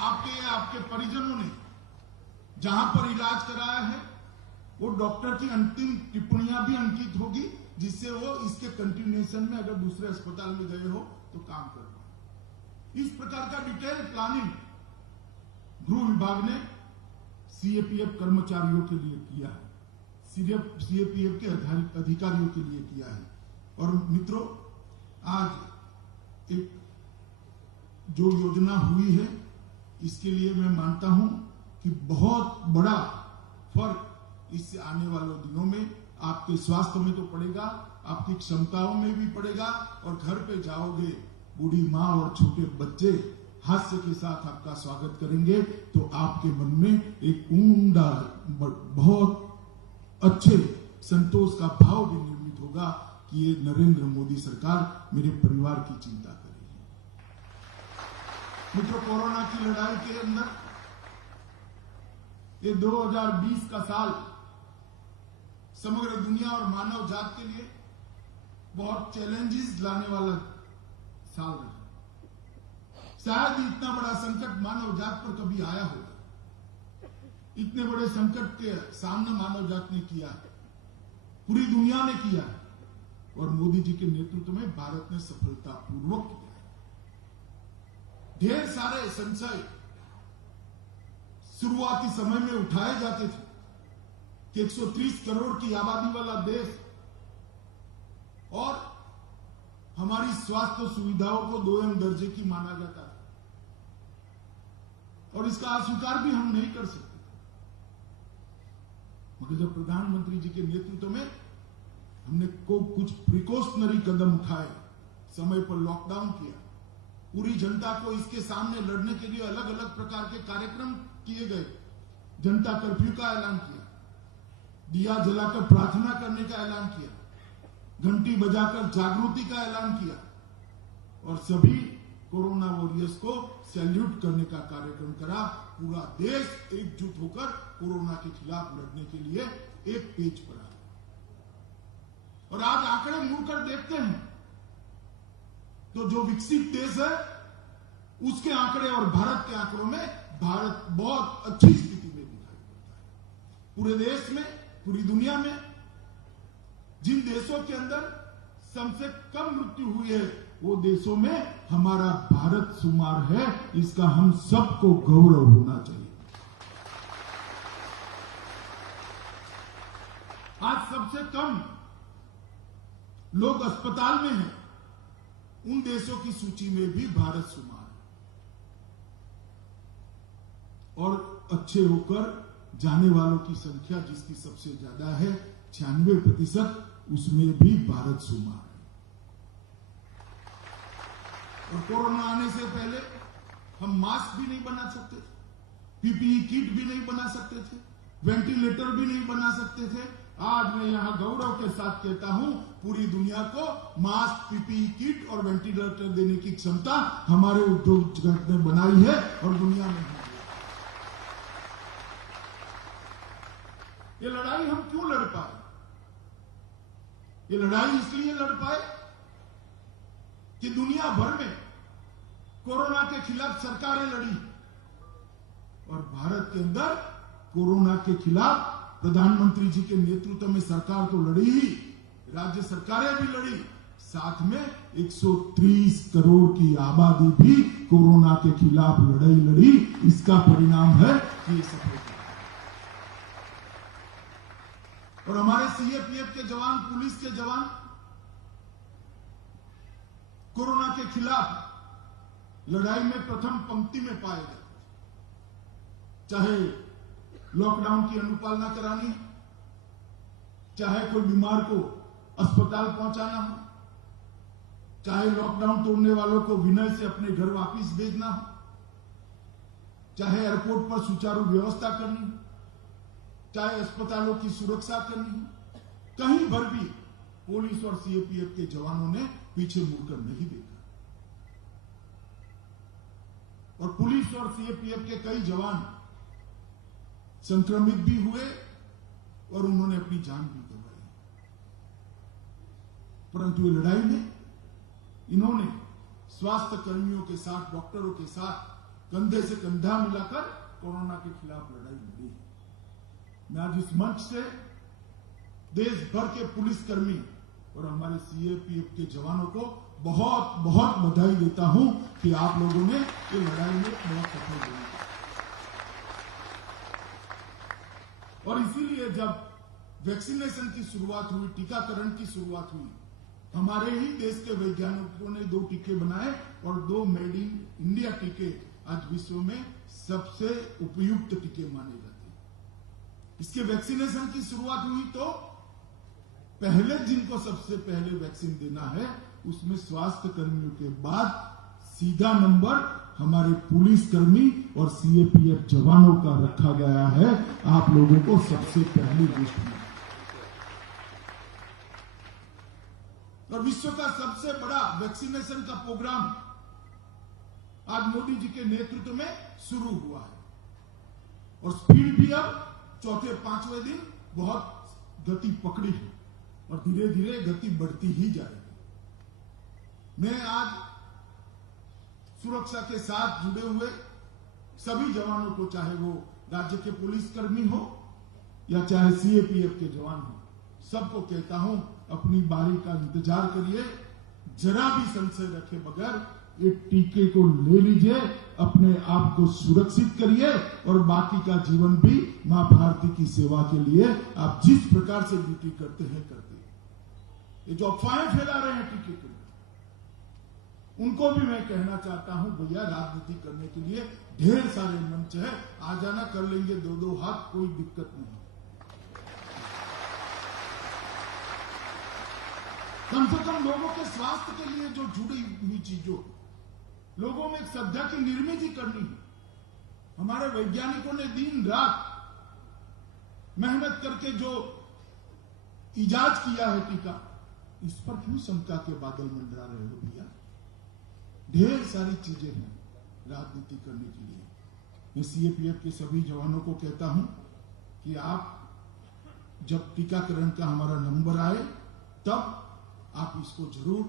आपके परिजनों ने जहां पर इलाज कराया है वो डॉक्टर की अंतिम टिप्पणियां भी अंकित होगी, जिससे वो इसके कंटिन्यूएशन में अगर दूसरे अस्पताल में गए हो तो काम कर पाए। इस प्रकार का डिटेल प्लानिंग गृह विभाग ने सीएपीएफ कर्मचारियों के लिए किया है, सीएपीएफ के अधिकारियों के लिए किया है। और मित्रों, आज एक जो योजना हुई है इसके लिए मैं मानता हूं कि बहुत बड़ा फर्क इससे आने वाले दिनों में आपके स्वास्थ्य में तो पड़ेगा, आपकी क्षमताओं में भी पड़ेगा, और घर पे जाओगे बूढ़ी माँ और छोटे बच्चे हास्य के साथ आपका स्वागत करेंगे, तो आपके मन में एक ऊंडा बहुत अच्छे संतोष का भाव भी निर्मित होगा कि ये नरेंद्र मोदी सरकार मेरे परिवार की चिंता कर रही है। मित्रों, कोरोना की लड़ाई के अंदर ये 2020 का साल समग्र दुनिया और मानव जात के लिए बहुत चैलेंजेस लाने वाला साल रहा। शायद इतना बड़ा संकट मानव जात पर कभी आया होगा। इतने बड़े संकट के सामना मानव जात ने किया है, पूरी दुनिया ने किया है, और मोदी जी के नेतृत्व में भारत ने सफलतापूर्वक किया है। ढेर सारे संशय शुरुआती समय में उठाए जाते थे कि 130 करोड़ की आबादी वाला देश और हमारी स्वास्थ्य सुविधाओं को 2M दर्जे की माना जाता है, और इसका अस्वीकार भी हम नहीं कर सकते। मगर जब प्रधानमंत्री जी के नेतृत्व में हमने कुछ प्रिकॉशनरी कदम उठाए, समय पर लॉकडाउन किया, पूरी जनता को इसके सामने लड़ने के लिए अलग अलग प्रकार के कार्यक्रम किए गए, जनता कर्फ्यू का ऐलान किया, दिया जलाकर प्रार्थना करने का ऐलान किया, घंटी बजाकर जागृति का ऐलान किया, और सभी कोरोना वॉरियर्स को सैल्यूट करने का कार्यक्रम करा। पूरा देश एकजुट होकर कोरोना के खिलाफ लड़ने के लिए एक पेज पर आया। और आज आंकड़े मुड़कर देखते हैं तो जो विकसित देश है उसके आंकड़े और भारत के आंकड़ों में भारत बहुत अच्छी स्थिति में दिखाई देता है। पूरे देश में, पूरी दुनिया में जिन देशों के अंदर सबसे कम मृत्यु हुई है वो देशों में हमारा भारत शुमार है। इसका हम सबको गौरव होना चाहिए। आज सबसे कम लोग अस्पताल में हैं, उन देशों की सूची में भी भारत शुमार है। और अच्छे होकर जाने वालों की संख्या जिसकी सबसे ज्यादा है 96%, उसमें भी भारत शुमार है। और कोरोना आने से पहले हम मास्क भी नहीं बना सकते थे, पीपीई किट भी नहीं बना सकते थे, वेंटिलेटर भी नहीं बना सकते थे। आज मैं यहां गौरव के साथ कहता हूं, पूरी दुनिया को मास्क, पीपीई किट और वेंटिलेटर देने की क्षमता हमारे उद्योग जगत ने बनाई है और दुनिया में है। ये लड़ाई हम क्यों लड़ पाए? ये लड़ाई इसलिए लड़ पाए कि दुनिया भर में कोरोना के खिलाफ सरकारें लड़ी और भारत के अंदर कोरोना के खिलाफ प्रधानमंत्री जी के नेतृत्व में सरकार तो लड़ी ही, राज्य सरकारें भी लड़ी, साथ में 130 करोड़ की आबादी भी कोरोना के खिलाफ लड़ाई लड़ी। इसका परिणाम है कि ये सफलता। और हमारे सीएपीएफ के जवान, पुलिस के जवान कोरोना के खिलाफ लड़ाई में प्रथम पंक्ति में पाए गए। चाहे लॉकडाउन की अनुपालना करानी, चाहे कोई बीमार को अस्पताल पहुंचाना हो, चाहे लॉकडाउन तोड़ने वालों को विनय से अपने घर वापस भेजना हो, चाहे एयरपोर्ट पर सुचारू व्यवस्था करनी हो, चाहे अस्पतालों की सुरक्षा करनी हो, कहीं भर भी पुलिस और सीएपीएफ के जवानों ने पीछे मुड़कर नहीं देखा। और पुलिस और सीएपीएफ के कई जवान संक्रमित भी हुए और उन्होंने अपनी जान भी गंवाई। परंतु ये लड़ाई में इन्होंने स्वास्थ्य कर्मियों के साथ, डॉक्टरों के साथ कंधे से कंधा मिलाकर कोरोना के खिलाफ लड़ाई लड़ी। मैं आज इस मंच से देश भर के पुलिसकर्मी और हमारे सीएपीएफ के जवानों को बहुत बहुत बधाई देता हूं कि आप लोगों ने ये लड़ाई में बहुत सफल हुई। और इसीलिए जब वैक्सीनेशन की शुरुआत हुई, टीकाकरण की शुरुआत हुई, हमारे ही देश के वैज्ञानिकों ने 2 टीके बनाए और 2 मेड इन इंडिया टीके आज विश्व में सबसे उपयुक्त टीके माने जाते हैं। इसके वैक्सीनेशन की शुरुआत हुई तो पहले जिनको सबसे पहले वैक्सीन देना है उसमें स्वास्थ्य कर्मियों के बाद सीधा नंबर हमारे पुलिसकर्मी और सीएपीएफ जवानों का रखा गया है। आप लोगों को सबसे पहली लिस्ट में। और विश्व का सबसे बड़ा वैक्सीनेशन का प्रोग्राम आज मोदी जी के नेतृत्व में शुरू हुआ है और स्पीड भी अब चौथे 5वें दिन बहुत गति पकड़ी है और धीरे धीरे गति बढ़ती ही जाएगी। मैं आज सुरक्षा के साथ जुड़े हुए सभी जवानों को, चाहे वो राज्य के पुलिसकर्मी हो या चाहे सीएपीएफ के जवान हो, सबको कहता हूं अपनी बारी का इंतजार करिए, जरा भी संशय रखे बगैर ये टीके को ले लीजिए, अपने आप को सुरक्षित करिए और बाकी का जीवन भी मां भारती की सेवा के लिए आप जिस प्रकार से ड्यूटी करते हैं करते हैं। ये जो अफवाहें फैला रहे हैं टीके के लिए, उनको भी मैं कहना चाहता हूं, भैया राजनीति करने के लिए ढेर सारे मंच है, आ जाना, कर लेंगे 2-2 हाथ, कोई दिक्कत नहीं। कम से कम लोगों के स्वास्थ्य के लिए जो जुड़ी हुई चीजों, लोगों में एक श्रद्धा की निर्मित ही करनी है। हमारे वैज्ञानिकों ने दिन रात मेहनत करके जो इजाद किया है टीका, इस पर क्यों शंका के बादल मंडरा रहे हो भैया? ढेर सारी चीजें हैं राजनीति करने के लिए। मैं सीएपीएफ के सभी जवानों को कहता हूं कि आप जब टीकाकरण का हमारा नंबर आए तब आप इसको जरूर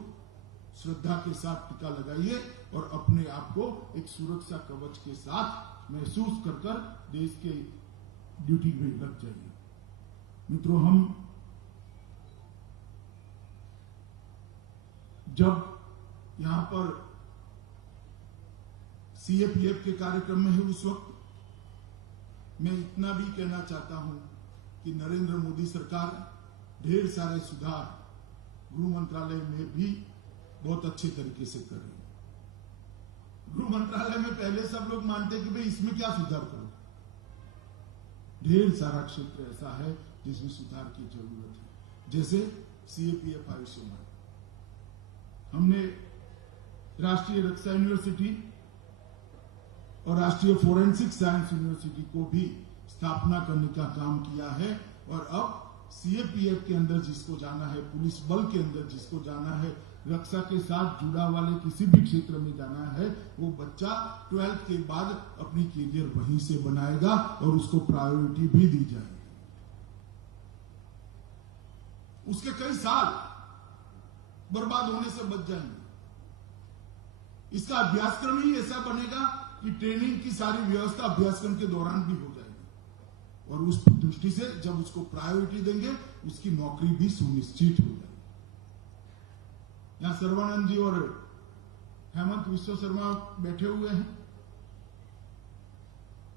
श्रद्धा के साथ टीका लगाइए और अपने आप को एक सुरक्षा कवच के साथ महसूस कर देश के ड्यूटी में लग जाइए। मित्रों, हम जब यहां पर सीएपीएफ के कार्यक्रम में है उस वक्त मैं इतना भी कहना चाहता हूं कि नरेंद्र मोदी सरकार ढेर सारे सुधार गृह मंत्रालय में भी बहुत अच्छे तरीके से कर रही है। गृह मंत्रालय में पहले सब लोग मानते कि भाई इसमें क्या सुधार करो, ढेर सारा क्षेत्र ऐसा है जिसमें सुधार की जरूरत है, जैसे सीएपीएफ आयुष्मान। हमने राष्ट्रीय रक्षा यूनिवर्सिटी और राष्ट्रीय फोरेंसिक साइंस यूनिवर्सिटी को भी स्थापना करने का काम किया है, और अब सीएपीएफ के अंदर जिसको जाना है, पुलिस बल के अंदर जिसको जाना है, रक्षा के साथ जुड़ा वाले किसी भी क्षेत्र में जाना है, वो बच्चा 12th के बाद अपनी कैरियर वहीं से बनाएगा और उसको प्रायोरिटी भी दी जाएगी। उसके कई साल बर्बाद होने से बच जाएंगे। इसका अभ्यासक्रम ही ऐसा बनेगा कि ट्रेनिंग की सारी व्यवस्था अभ्यासक्रम के दौरान भी हो जाएगी, और उस दृष्टि से जब उसको प्रायोरिटी देंगे उसकी नौकरी भी सुनिश्चित हो जाएगी। यहां सर्वानंद जी और हेमंत विश्व शर्मा बैठे हुए हैं।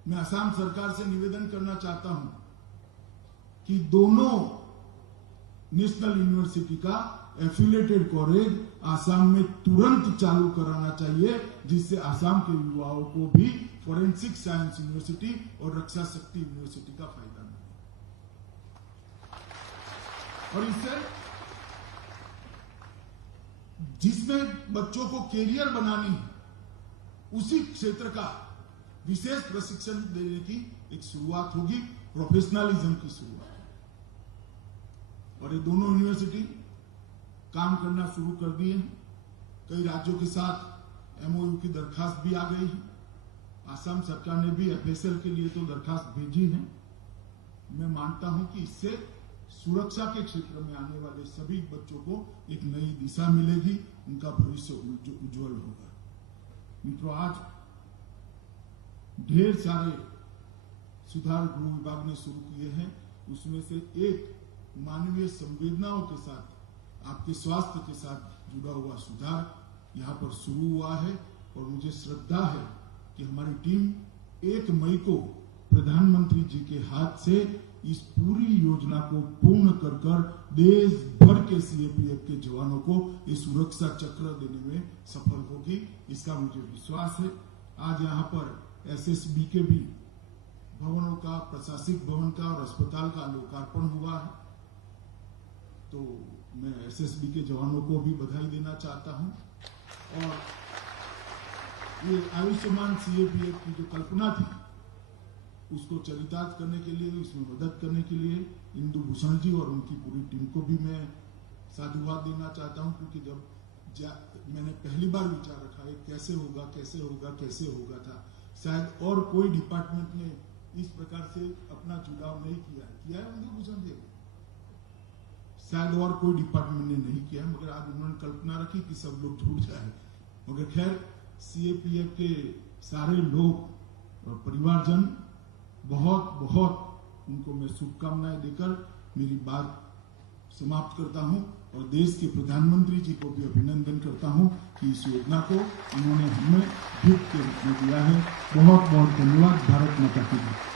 मैं असम सरकार से निवेदन करना चाहता हूं कि दोनों नेशनल यूनिवर्सिटी का एफिलिएटेड कॉलेज आसाम में तुरंत चालू कराना चाहिए, जिससे आसाम के युवाओं को भी फोरेंसिक साइंस यूनिवर्सिटी और रक्षा शक्ति यूनिवर्सिटी का फायदा मिले। और इससे जिसमें बच्चों को कैरियर बनानी है, उसी क्षेत्र का विशेष प्रशिक्षण देने की एक शुरुआत होगी, प्रोफेशनलिज्म की शुरुआत। और ये दोनों यूनिवर्सिटी काम करना शुरू कर दिए हैं। कई राज्यों के साथ एमओयू की दरखास्त भी आ गई है। असम सरकार ने भी एफएसएल के लिए तो दरखास्त भेजी है। मैं मानता हूं कि इससे सुरक्षा के क्षेत्र में आने वाले सभी बच्चों को एक नई दिशा मिलेगी, उनका भविष्य उज्जवल होगा। मित्रों, आज ढेर सारे सुधार गृह विभाग ने शुरू किए हैं। उसमें से एक मानवीय संवेदनाओं के साथ, आपके स्वास्थ्य के साथ जुड़ा हुआ सुधार यहां पर शुरू हुआ है, और मुझे श्रद्धा है कि हमारी टीम 1 मई को प्रधानमंत्री जी के हाथ से इस पूरी योजना को पूर्ण कर देश भर के सीएपीएफ के जवानों को ये सुरक्षा चक्र देने में सफल होगी, इसका मुझे विश्वास है। आज यहाँ पर एसएसबी के भी भवनों का, प्रशासनिक भवन का और अस्पताल का लोकार्पण हुआ है, तो मैं एसएसबी के जवानों को भी बधाई देना चाहता हूं। और ये आयुष्मान सीएपीएफ की जो कल्पना थी, उसको चरितार्थ करने के लिए, इसमें मदद करने के लिए इंदु भूषण जी और उनकी पूरी टीम को भी मैं साधुवाद देना चाहता हूं, क्योंकि जब मैंने पहली बार विचार रखा है कैसे होगा कैसे होगा कैसे होगा था, शायद और कोई डिपार्टमेंट ने इस प्रकार से अपना जुड़ाव नहीं किया है इंदु भूषण जी, शायद और कोई डिपार्टमेंट ने नहीं किया, मगर आज उन्होंने कल्पना रखी कि सब लोग जुड़ जाए। मगर खैर, सीएपीएफ के सारे लोग और परिवारजन, बहुत बहुत उनको मैं शुभकामनाएं देकर मेरी बात समाप्त करता हूं, और देश के प्रधानमंत्री जी को भी अभिनंदन करता हूं कि इस योजना को उन्होंने हमें गिफ्ट के रूप में दिया है। बहुत बहुत धन्यवाद। भारत माता की जय।